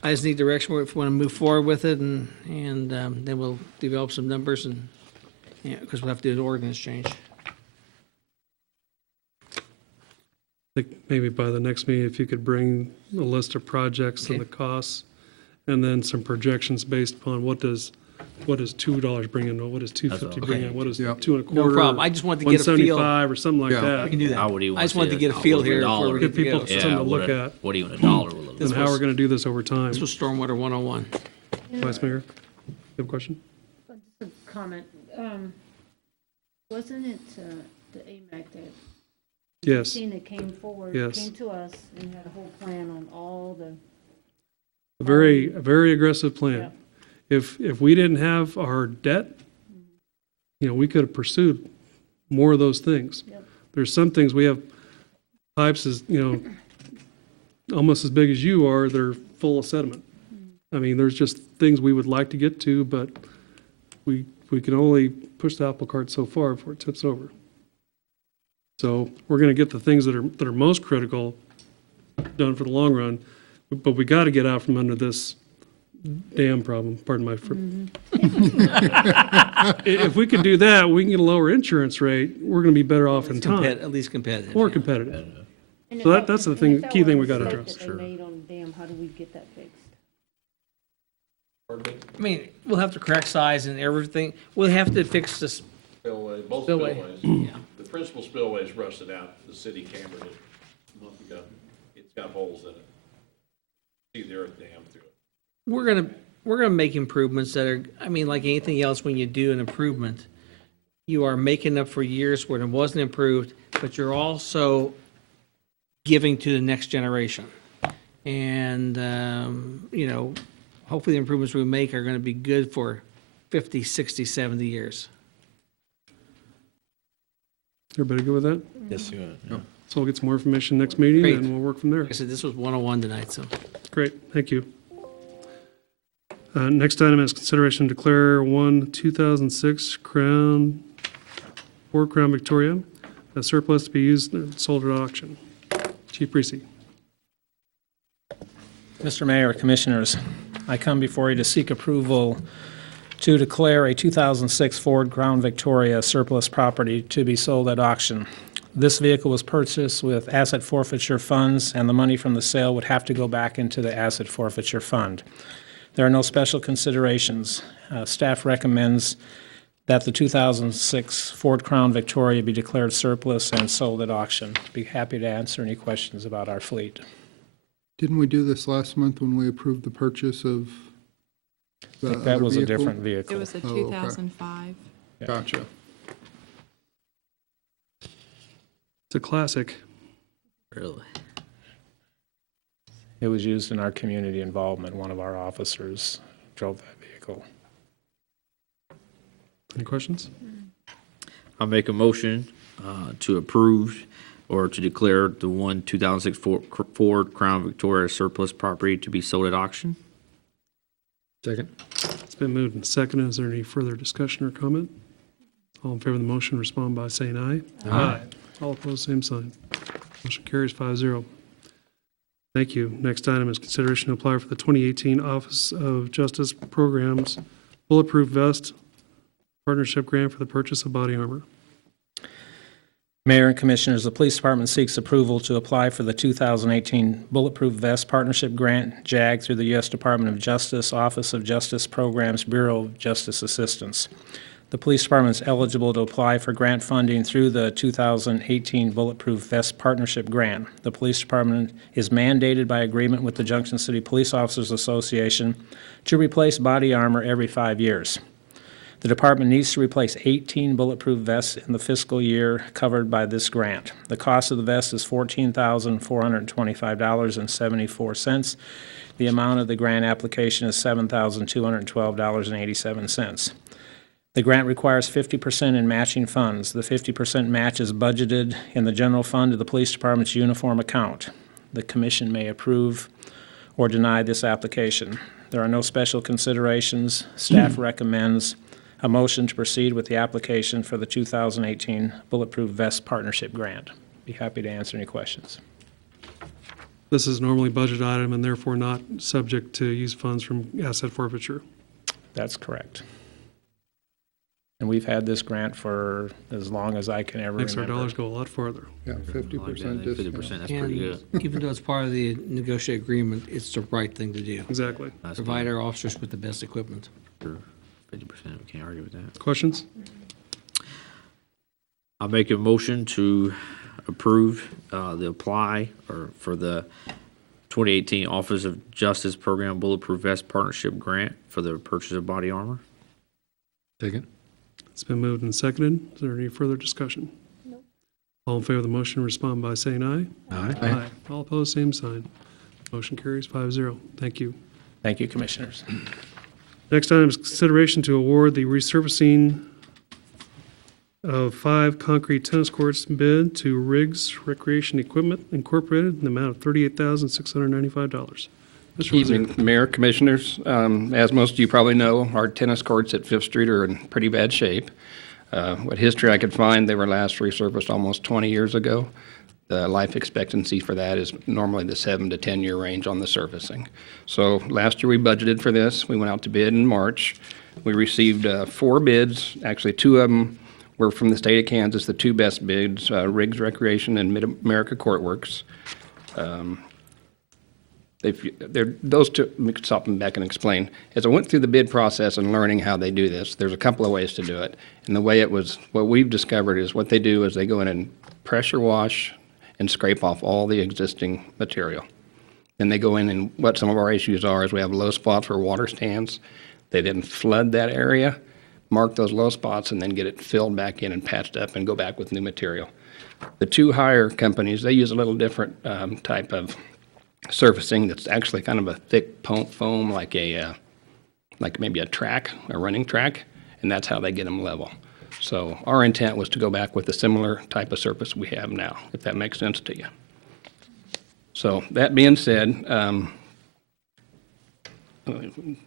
I just need direction if we want to move forward with it, and then we'll develop some numbers and Yeah, because we'll have to do an ordinance change. I think maybe by the next meeting, if you could bring a list of projects and the costs, and then some projections based upon what does $2 bring in, what does $2.50 bring in, what is Yeah. 2.25? No problem. I just wanted to get a feel. 175 or something like Yeah. that. We can do that. How would you I want just wanted to see get it? a feel What would here a before dollar- we Give get people together. Yeah, something to look what a- at, What do you want a dollar will look and how we're going to do this over time. This was Stormwater 101. Vice Mayor, you have a question? Just a comment. Wasn't it the AMAC that Yes. that came forward, Yes. came to us and had a whole plan on all the, A very aggressive plan. If we didn't have our debt, we could have pursued more of those things. Yep. There's some things, we have pipes almost as big as you are, they're full of sediment. I mean, there's just things we would like to get to, but we can only push the apple cart so far before it tips over. So we're gonna get the things that are most critical done for the long run, but we gotta get out from under this dam problem, pardon my If we can do that, we can get a lower insurance rate, we're gonna be better off in time, At least competitive. more yeah. competitive. and So if that's the and thing, if that key thing was we a gotta mistake address. that they made on the dam, how do we get that fixed? I mean, we'll have to correct size and everything. We'll have to fix this. Spillway, both Spillway. spillways. The principal spillway is rusted out. The city cambered it a month ago. It's got holes in it. See the earth dam through it. We're gonna make improvements that are, I mean, like anything else, when you do an improvement, you are making up for years where it wasn't improved, but you're also giving to the next generation. And, hopefully the improvements we make are gonna be good for 50, 60, 70 years. Everybody good with that? Yes, you are. So we'll get some more information next meeting Great. and we'll work from there. Like I said, this was 101 tonight, so. Great, thank you. Next item is consideration to declare 2006 Ford Crown Victoria as surplus to be used and sold at auction. Chief Reese. Mr. Mayor, Commissioners, I come before you to seek approval to declare a 2006 Ford Crown Victoria surplus property to be sold at auction. This vehicle was purchased with asset forfeiture funds, and the money from the sale would have to go back into the asset forfeiture fund. There are no special considerations. Staff recommends that the 2006 Ford Crown Victoria be declared surplus and sold at auction. Be happy to answer any questions about our fleet. Didn't we do this last month when we approved the purchase of I the think that other was a vehicle? different vehicle. It was a Oh, okay. 2005. Gotcha. It's a classic. Really? It was used in our community involvement. One of our officers drove that vehicle. Any questions? I'll make a motion to approve or to declare the 2006 Ford Crown Victoria surplus property to be sold at auction. Second. It's been moved and seconded. Is there any further discussion or comment? All in favor of the motion, respond by saying aye. Aye. All opposed, same sign. Motion carries 5-0. Thank you. Next item is consideration to apply for the 2018 Office of Justice Programs Bulletproof Vest Partnership Grant for the purchase of body armor. Mayor and Commissioners, the Police Department seeks approval to apply for the 2018 Bulletproof Vest Partnership Grant, JAG, through the U.S. Department of Justice, Office of Justice Programs, Bureau of Justice Assistance. The Police Department is eligible to apply for grant funding through the 2018 Bulletproof Vest Partnership Grant. The Police Department is mandated by agreement with the Junction City Police Officers Association to replace body armor every 5 years. The department needs to replace 18 bulletproof vests in the fiscal year covered by this grant. The cost of the vest is $14,425.74. The amount of the grant application is $7,212.87. The grant requires 50% in matching funds. The 50% match is budgeted in the general fund of the police department's uniform account. The commission may approve or deny this application. There are no special considerations. Staff recommends a motion to proceed with the application for the 2018 Bulletproof Vest Partnership Grant. Be happy to answer any questions. This is normally a budget item and therefore not subject to use funds from asset forfeiture. That's correct. And we we've had this grant for as long as I can ever Makes our remember. dollars go a lot farther. Yeah, 50% discount. 50%, that's pretty good. And even though it's part of the negotiated agreement, it's the right thing to do. Exactly. Provide our officers with the best equipment. Sure. 50%, we can't argue with that. Questions? I'll make a motion to approve the apply or for the 2018 Office of Justice Program Bulletproof Vest Partnership Grant for the purchase of body armor. Second? It's been moved and seconded. Is there any further discussion? All in favor of the motion, respond by saying aye. Aye. All opposed, same sign. Motion carries 5-0. Thank you. Thank you, Commissioners. Next item is consideration to award the resurfacing of 5 concrete tennis courts bid to Riggs Recreation Equipment Incorporated in the amount of $38,695. Mr. Wazir. Evening, Mayor, Commissioners. As most of you probably know, our tennis courts at Fifth Street are in pretty bad shape. What history I could find, they were last resurfaced almost 20 years ago. The life expectancy for that is normally the 7 to 10 year range on the surfacing. So last year we budgeted for this. We went out to bid in March. We received 4 bids. Actually, 2 of them were from the state of Kansas, the 2 best bids, Riggs Recreation and Mid-America Courtworks. Those two, let me stop them back and explain. As I went through the bid process and learning how they do this, there's a couple of ways to do it. And the way it was, what we've discovered is what they do is they go in and pressure wash and scrape off all the existing material. Then they go in and what some of our issues are is we have low spots where water stands. They then flood that area, mark those low spots, and then get it filled back in and patched up and go back with new material. The 2 higher companies, they use a little different type of surfacing that's actually kind of a thick foam like maybe a track, a running track, and that's how they get them level. So our intent was to go back with a similar type of surface we have now, if that makes sense to you. So that being said,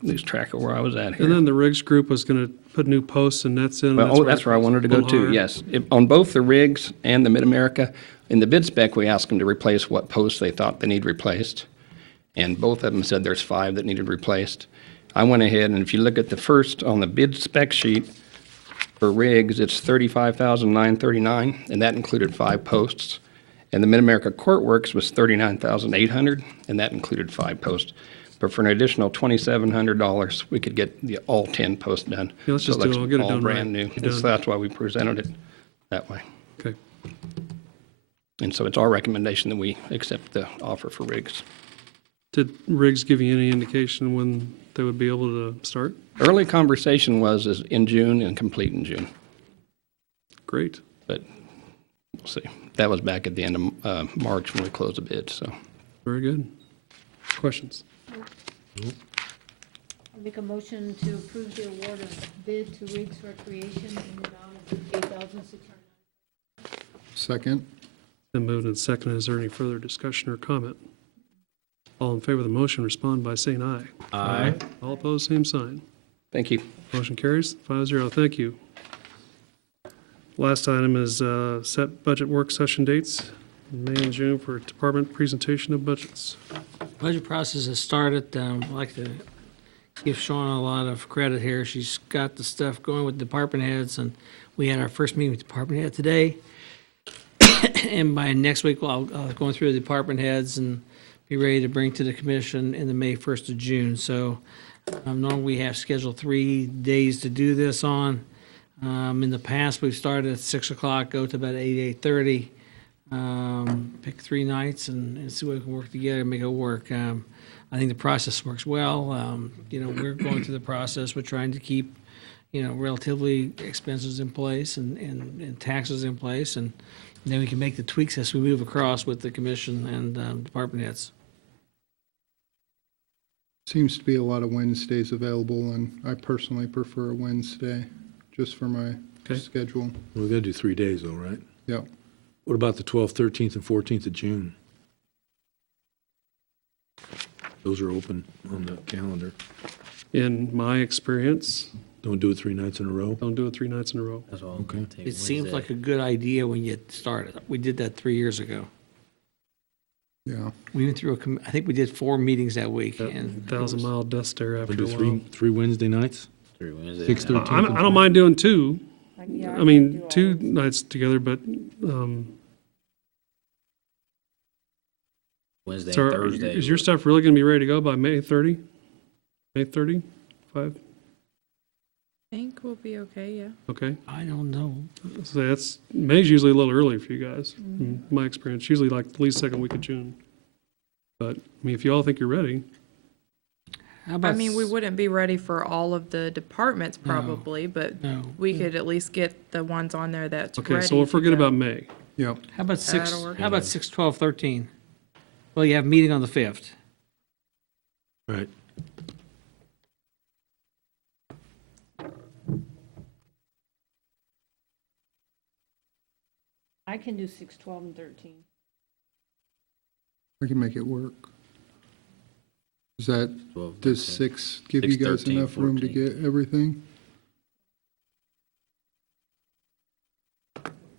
lose track of where I was at here. And then the Riggs Group was going to put new posts and nets in. Well, that's where I wanted to go to, yes. On both the Riggs and the Mid-America, in the bid spec, we asked them to replace what posts they thought they need replaced. And both of them said there's 5 that needed replaced. I went ahead, and if you look at the first on the bid spec sheet for Riggs, it's $35,939, and that included 5 posts. And the Mid-America Courtworks was $39,800, and that included 5 posts. But for an additional $2,700, we could get all 10 posts done. Yeah, let's just do it. I'll get it all done right. brand new. Be And so done. that's why we presented it that way. Okay. And so it's our recommendation that we accept the offer for Riggs. Did Riggs give you any indication when they would be able to start? Early conversation was is in June and complete in June, Great. but we'll see. That was back at the end of March when we closed the bid, so. Very good. Questions? I'll make a motion to approve the award of bid to Riggs Recreation in the amount of $8,600. Second? Been moved and seconded. Is there any further discussion or comment? All in favor of the motion, respond by saying aye. Aye. All opposed, same sign. Thank you. Motion carries 5-0. Thank you. Last item is set budget work session dates, May and June for department presentation of budgets. Budget process has started. I'd like to give Shauna a lot of credit here. She's got the stuff going with department heads, and we had our first meeting with department head today. And by next week, I'll go through the department heads and be ready to bring to the commission in the May 1st of June. So normally we have scheduled 3 days to do this on. In the past, we've started at 6 o'clock, go to about 8:30. Pick 3 nights and see what we can work together and make it work. I think the process works well. We're going through the process. We're trying to keep, relatively expenses in place and taxes in place. And then we can make the tweaks as we move across with the commission and department heads. Seems to be a lot of Wednesdays available, and I personally prefer a Wednesday, just for my schedule. We're going to do 3 days though, right? Yep. What about the 12th, 13th, and 14th of June? Those are open on the calendar. In my experience, Don't do it 3 nights in a row? don't do it 3 nights in a row. That's all. Okay. It seems like a good idea when you start it. We did that 3 years ago. Yeah. We went through, I think we did 4 meetings that week. That And 1,000-mile dust stare after We'll a do while. three Wednesday nights? 3 Wednesdays. 6, 13th, I and don't mind doing 2. I mean, 2 nights together, but, Wednesday, so Thursday. is your stuff really gonna be ready to go by May 30? May 35? I think we'll be okay, yeah. Okay. I don't know. So that's, May's usually a little early for you guys, in my experience, usually like at least second week of June. But, I mean, if you all think you're ready, How about I mean, we wouldn't be ready for all of the departments probably, but No. we could at least get the ones on there that's ready. okay, so we'll to forget go. about May. Yep. How about 6, That'll work. how about 6, 12, 13? Well, you have a meeting on the 5th. Right. I can do 6, 12, and 13. I can make it work. Is that, 12, does 13. 6 give 6, you guys 13, enough room to 14. get everything?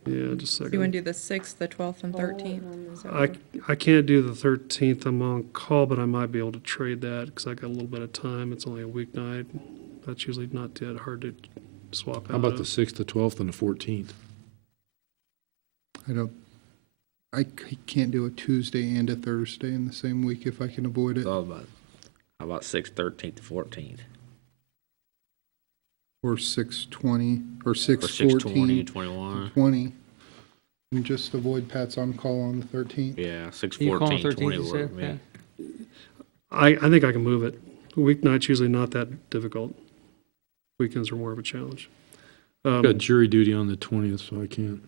Yeah, just a You want second. to do the 6th, the 12th, and 13th? Is that I, what- I can't do the 13th, I'm on call, but I might be able to trade that, because I got a little bit of time, it's only a weeknight. That's usually not that hard to swap out How about of. the 6th, the 12th, and the 14th? I can't do a Tuesday and a Thursday in the same week if I can avoid it. How about 6th, 13th, 14th? Or 6/20, or Or 6/20 6/14, and 21? 20. And just avoid Pat's on call on the 13th. Yeah, 6, You calling 14, 20 13th, you will work said? for me. Okay. I think I can move it. Weeknight's usually not that difficult. Weekends are more of a challenge. Got jury duty on the 20th, so I can't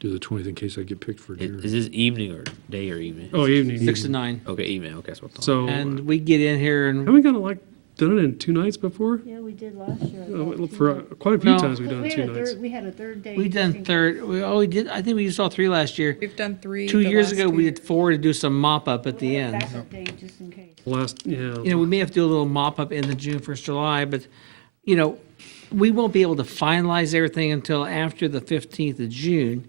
do the 20th in case I get picked for jury. Is this evening or day or evening? Oh, evening. 6 to 9. Okay, evening, okay, that's what I thought. So, And we get in here and haven't we kind of like done it in 2 nights before? Yeah, we did last year. For quite a few No. times we've done We it had 2 a nights. third, we had a third day. we just done in third, we did, I think we saw 3 last year. We've done 3. 2 the years last ago, 2 we years. did 4 to do some mop-up at the end. Backup day, just in case. Last, yeah. You know, we may have to do a little mop-up in the June 1st, July, but, you know, we won't be able to finalize everything until after the 15th of June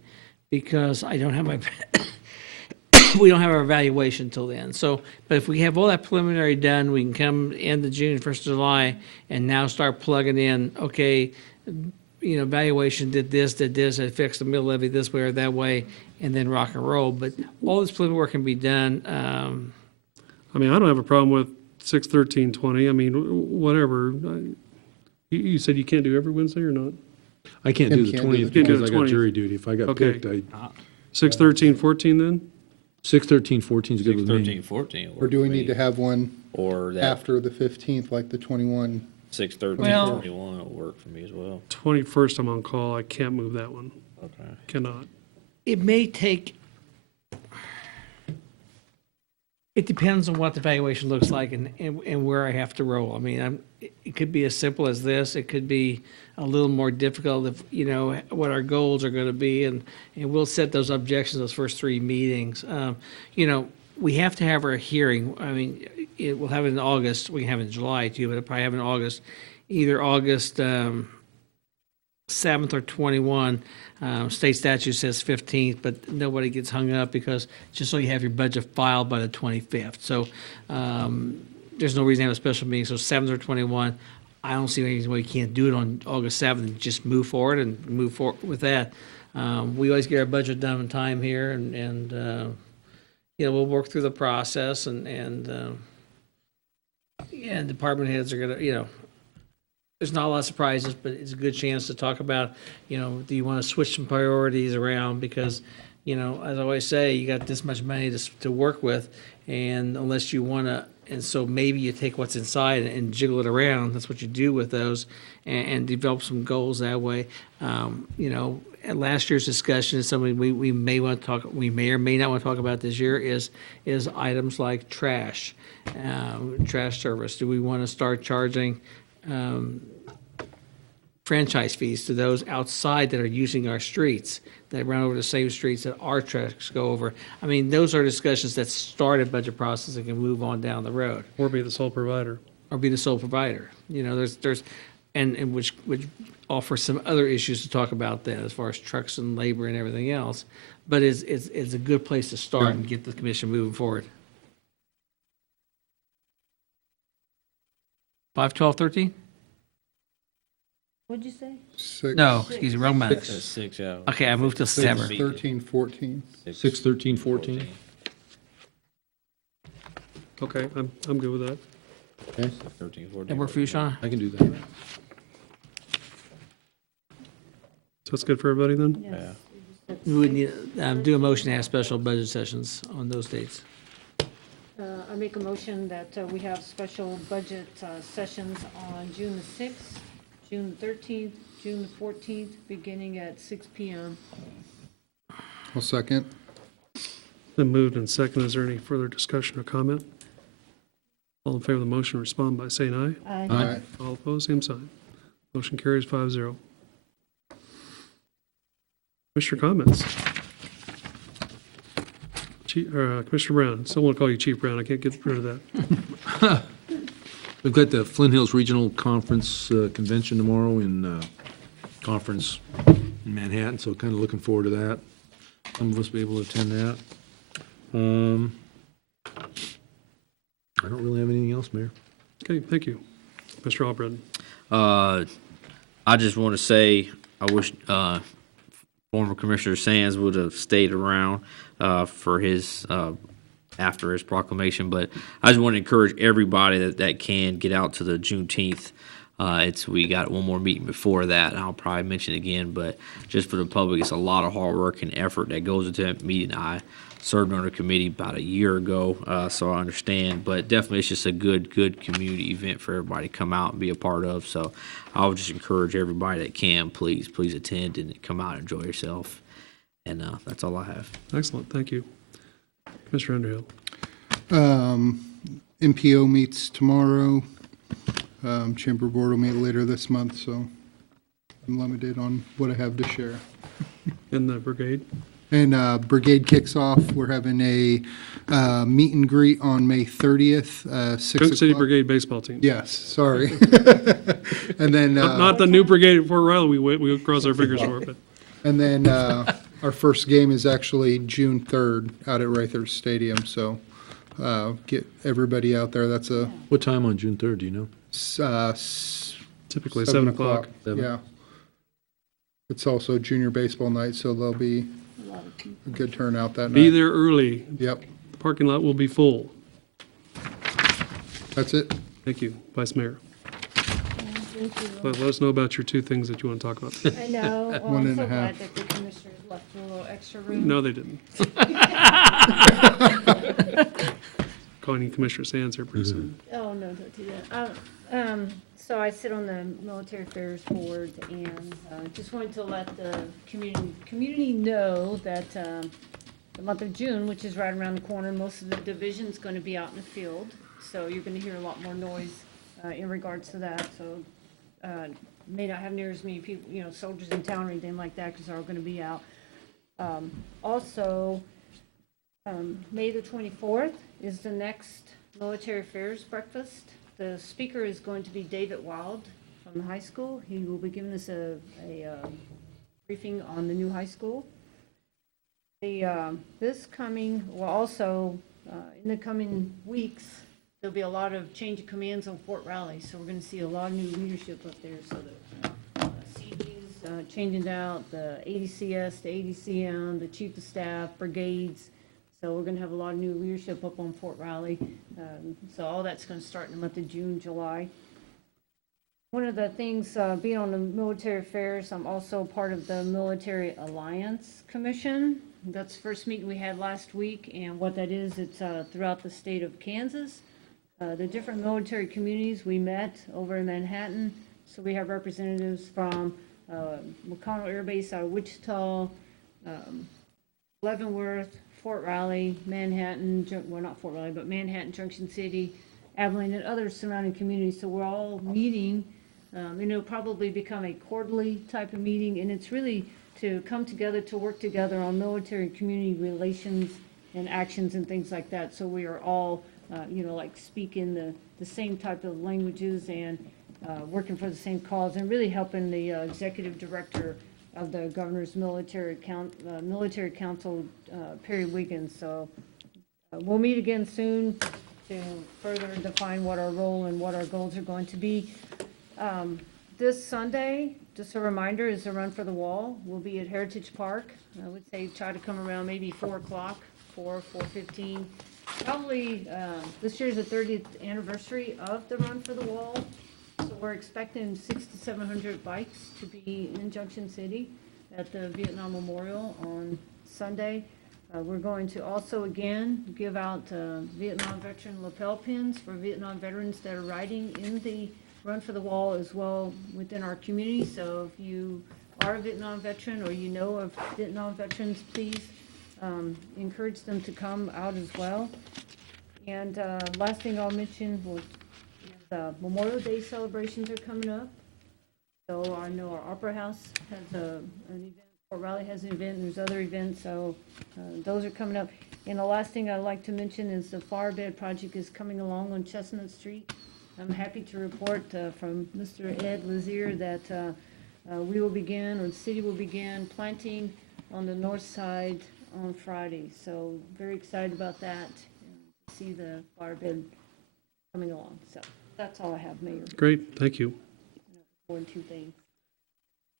because I don't have my, we don't have our evaluation till then. So, but if we have all that preliminary done, we can come end of June, 1st of July, and now start plugging in, okay, you know, evaluation did this, I fixed the mill levy this way or that way, and then rock and roll. But all this preliminary work can be done, I mean, I don't have a problem with 6, 13, 20. I mean, whatever. You said you can't do every Wednesday or not? I can't Tim do the can't do 20th the because 20th. I got jury duty. If I got Okay. picked, I, 6, 13, 14 then? 6, 13, 14 is good 6, with 13, me. 14 will Or work do we for need me. to have one Or that after the 15th, like the 21? 6, 13, Well- 21 will work for me as well. 21st, I'm on call. I can't move that one. Okay. Cannot. it may take, it depends on what the valuation looks like and where I have to roll. I mean, it could be as simple as this. It could be a little more difficult if, you know, what our goals are going to be. And we'll set those objections, those first 3 meetings. You know, we have to have our hearing. I mean, we'll have it in August. We can have it in July too, but it'll probably have it in August, either August 7th or 21. State statute says 15th, but nobody gets hung up because just so you have your budget filed by the 25th. So there's no reason to have a special meeting. So 7th or 21, I don't see any reason why you can't do it on August 7th and just move forward with that. We always get our budget done in time here and you know, we'll work through the process and department heads are gonna, you know, there's not a lot of surprises, but it's a good chance to talk about, you know, do you want to switch some priorities around? Because, you know, as I always say, you got this much money to work with, and unless you want to, and so maybe you take what's inside and jiggle it around. That's what you do with those, and develop some goals that way. You know, at last year's discussion is something we may want to talk, we may or may not want to talk about this year is items like trash service. Do we want to start charging franchise fees to those outside that are using our streets, that run over the same streets that our trucks go over? I mean, those are discussions that start a budget process and can move on down the road. Or be the sole provider. Or be the sole provider. You know, there's and which offers some other issues to talk about then as far as trucks and labor and everything else. But it's a good place to start and get the commission moving forward. 5, 12, 13? What'd you say? Six, No, excuse me, wrong month. 6, yeah. Okay, I moved to September. 13, 14. 6, 13, 14? Okay, I'm good with that. Okay, 13, 14. That work for you, Sean? I can do that. So that's good for everybody then? Yes. We would need, do a motion to have special budget sessions on those dates. I make a motion that we have special budget sessions on June the 6th, June the 13th, June the 14th, beginning at 6 PM. I'll second. Then moved and seconded. Is there any further discussion or comment? All in favor of the motion, respond by saying aye. Aye. All opposed, same sign. Motion carries 5-0. Commissioner comments? Commissioner Brown, still want to call you Chief Brown, I can't get rid of that. We've got the Flint Hills Regional Conference Convention tomorrow in conference in Manhattan, so kind of looking forward to that. Some of us will be able to attend that. I don't really have anything else, Mayor. Okay, thank you. Mr. Albritton. I just want to say, I wish former Commissioner Sands would have stayed around for his, after his proclamation, but I just want to encourage everybody that can get out to the Juneteenth. We got one more meeting before that, and I'll probably mention it again, but just for the public, it's a lot of hard work and effort that goes into that meeting. I served on a committee about a year ago, so I understand, but definitely it's just a good community event for everybody to come out and be a part of. So I would just encourage everybody that can, please attend and come out and enjoy yourself. And that's all I have. Excellent, thank you. Commissioner Underhill. MPO meets tomorrow. Chamber Board will meet later this month, so I'm limited on what I have to share. In the brigade? And brigade kicks off. We're having a meet and greet on May 30th, 6 Junction City o'clock. Brigade baseball team. Yes, sorry. And then, Not the new brigade at Fort Riley we cross our fingers for, but. and then our first game is actually June 3rd out at Reithers Stadium, so get everybody out there. That's a What time on June 3rd, do you know? Typically 7 o'clock. Yeah. It's also junior baseball night, so there'll be a good turnout that night. Be there early. Yep, The parking lot will be full. that's it. Thank you, Vice Mayor. Thank you. Let us know about your two things that you want to talk about. I know, well, One I'm and so a half. glad that the commissioners left a little extra room. No, they didn't. Calling you Commissioner Sands here pretty soon. Oh, no, don't do that. So I sit on the Military Affairs Board, and just wanted to let the community know that the month of June, which is right around the corner, most of the division's going to be out in the field. So you're going to hear a lot more noise in regards to that. So may not have near as many people, soldiers in town or anything like that, because they're all going to be out. Also, May the 24th is the next Military Affairs Breakfast. The speaker is going to be David Wild from the high school. He will be giving us a briefing on the new high school. This coming, well, also in the coming weeks, there'll be a lot of change of commands on Fort Riley. So we're going to see a lot of new leadership up there. So the CDs changing out, the ADCS, the ADCM, the chief of staff, brigades. So we're going to have a lot of new leadership up on Fort Riley. So all that's going to start in the month of June, July. One of the things, being on the military affairs, I'm also part of the Military Alliance Commission. That's the first meeting we had last week, and what that is, it's throughout the state of Kansas. The different military communities we met over in Manhattan. So we have representatives from McConnell Air Base out of Wichita, Leavenworth, Fort Riley, Manhattan, well, not Fort Riley, but Manhattan, Junction City, Abilene, and other surrounding communities. So we're all meeting, and it'll probably become a quarterly type of meeting, and it's really to come together, to work together on military community relations and actions and things like that. So we are all, like speaking the same type of languages and working for the same cause, and really helping the executive director of the governor's military council, Perry Wiggins. So we'll meet again soon to further define what our role and what our goals are going to be. this Sunday, just a reminder, is the Run for the Wall. We'll be at Heritage Park. I would say try to come around maybe 4 o'clock, 4:15. Probably, this year's the 30th anniversary of the Run for the Wall. So we're expecting 600 to 700 bikes to be in Junction City at the Vietnam Memorial on Sunday. We're going to also, again, give out Vietnam veteran lapel pins for Vietnam veterans that are riding in the Run for the Wall as well within our community. So if you are a Vietnam veteran or you know of Vietnam veterans, please encourage them to come out as well. And last thing I'll mention is Memorial Day celebrations are coming up. So I know our Opera House has an event. Fort Riley has an event, and there's other events, so those are coming up. And the last thing I'd like to mention is the fire bed project is coming along on Chestnut Street. I'm happy to report from Mr. Ed Lazier that we will begin, or the city will begin, planting on the north side on Friday. So very excited about that, and to see the fire bed coming along. So that's all I have, Mayor. Great, thank you. More than 2 things.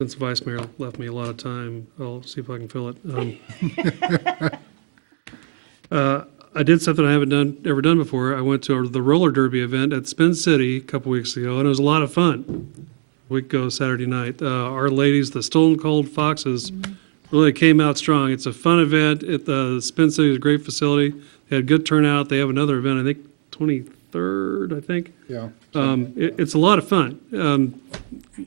Since the Vice Mayor left me a lot of time, I'll see if I can fill it. I did something I haven't ever done before. I went to the roller derby event at Spin City a couple weeks ago, and it was a lot of fun. A week ago, Saturday night. Our ladies, the Stone Cold Foxes, really came out strong. It's a fun event. Spin City is a great facility. They had good turnout. They have another event, I think, 23rd, I think. Yeah. It's a lot of fun.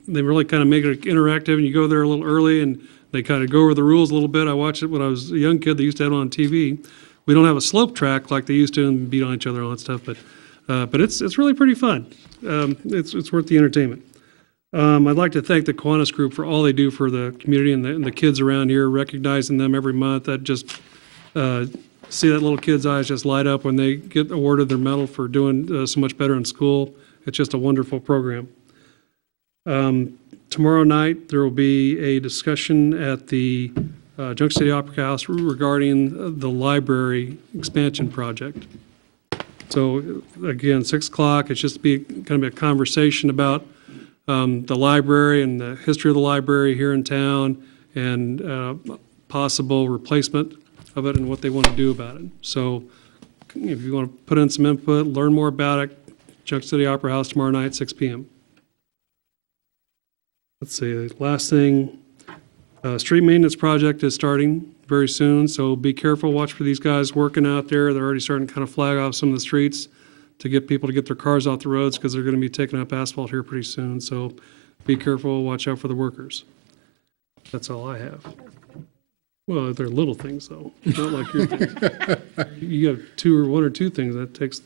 They really kind of make it interactive, and you go there a little early, and they kind of go over the rules a little bit. I watched it when I was a young kid. They used to have it on TV. We don't have a slope track like they used to and beat on each other and all that stuff, but it's really pretty fun. It's worth the entertainment. I'd like to thank the Kiwanis Group for all they do for the community and the kids around here, recognizing them every month. That just see that little kid's eyes just light up when they get awarded their medal for doing so much better in school. It's just a wonderful program. Tomorrow night, there will be a discussion at the Junction City Opera House regarding the library expansion project. So again, 6 o'clock, it's just kind of a conversation about the library and the history of the library here in town and possible replacement of it and what they want to do about it. So if you want to put in some input, learn more about it, Junction City Opera House tomorrow night, 6 p.m. Let's see, last thing, street maintenance project is starting very soon, so be careful, watch for these guys working out there. They're already starting to kind of flag off some of the streets to get people to get their cars off the roads because they're going to be taking up asphalt here pretty soon. So be careful, watch out for the workers. That's all I have. Well, they're little things though, not like your things. You have 1 or 2 things, that takes,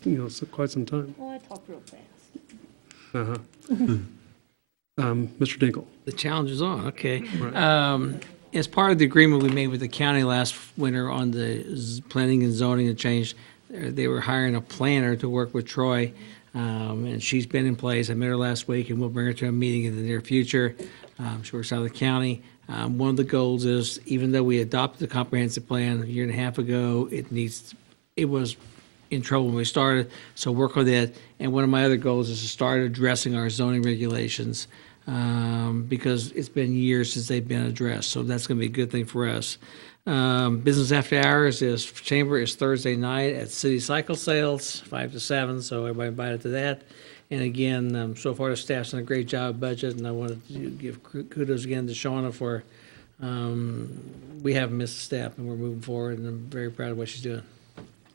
quite some time. Well, I talk real fast. Mr. Dinkle. The challenge is on, okay. As part of the agreement we made with the county last winter on the planning and zoning and change, they were hiring a planner to work with Troy, and she's been in place. I met her last week, and we'll bring her to a meeting in the near future. She works out of the county. One of the goals is, even though we adopted the comprehensive plan a year and a half ago, it was in trouble when we started, so work on that. And one of my other goals is to start addressing our zoning regulations, because it's been years since they've been addressed, so that's going to be a good thing for us. Business after hours chamber is Thursday night at City Cycle Sales, 5 to 7, so everybody invited to that. And again, so far the staff's done a great job budget, and I wanted to give kudos again to Shauna for, we haven't missed a step, and we're moving forward, and I'm very proud of what she's doing.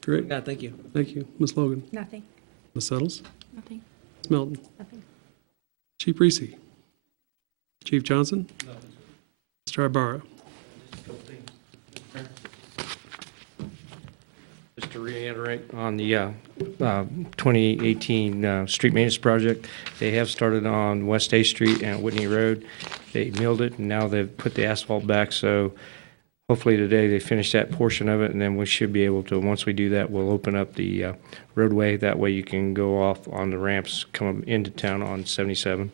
Great. God, thank you. Thank you. Ms. Logan. Nothing. Ms. Settles. Nothing. Ms. Melton. Nothing. Chief Reese. Chief Johnson. Mr. Ibarra. Just to reiterate on the 2018 street maintenance project, they have started on West A Street and Whitney Road. They milled it, and now they've put the asphalt back, so hopefully today they finish that portion of it, and then we should be able to, once we do that, we'll open up the roadway. That way you can go off on the ramps, come into town on 77.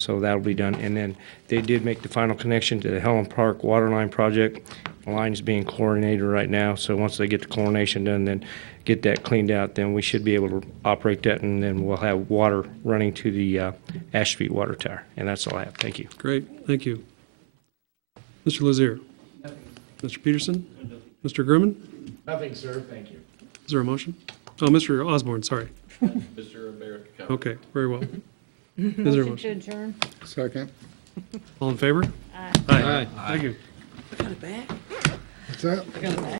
So that'll be done. And then they did make the final connection to the Helen Park water line project. The line is being chlorinated right now, so once they get the chlorination done, then get that cleaned out, then we should be able to operate that, and then we'll have water running to the Ash Street water tower. And that's all I have. Thank you. Great, thank you. Mr. Lazier? Mr. Peterson? Mr. Gurman? Nothing, sir, thank you. Is there a motion? Oh, Mr. Osborne, sorry. Mr. Mayor. Okay, very well. Is there a Motion to motion? adjourn? Second. All in favor? Aye. Aye. Thank you. What's that?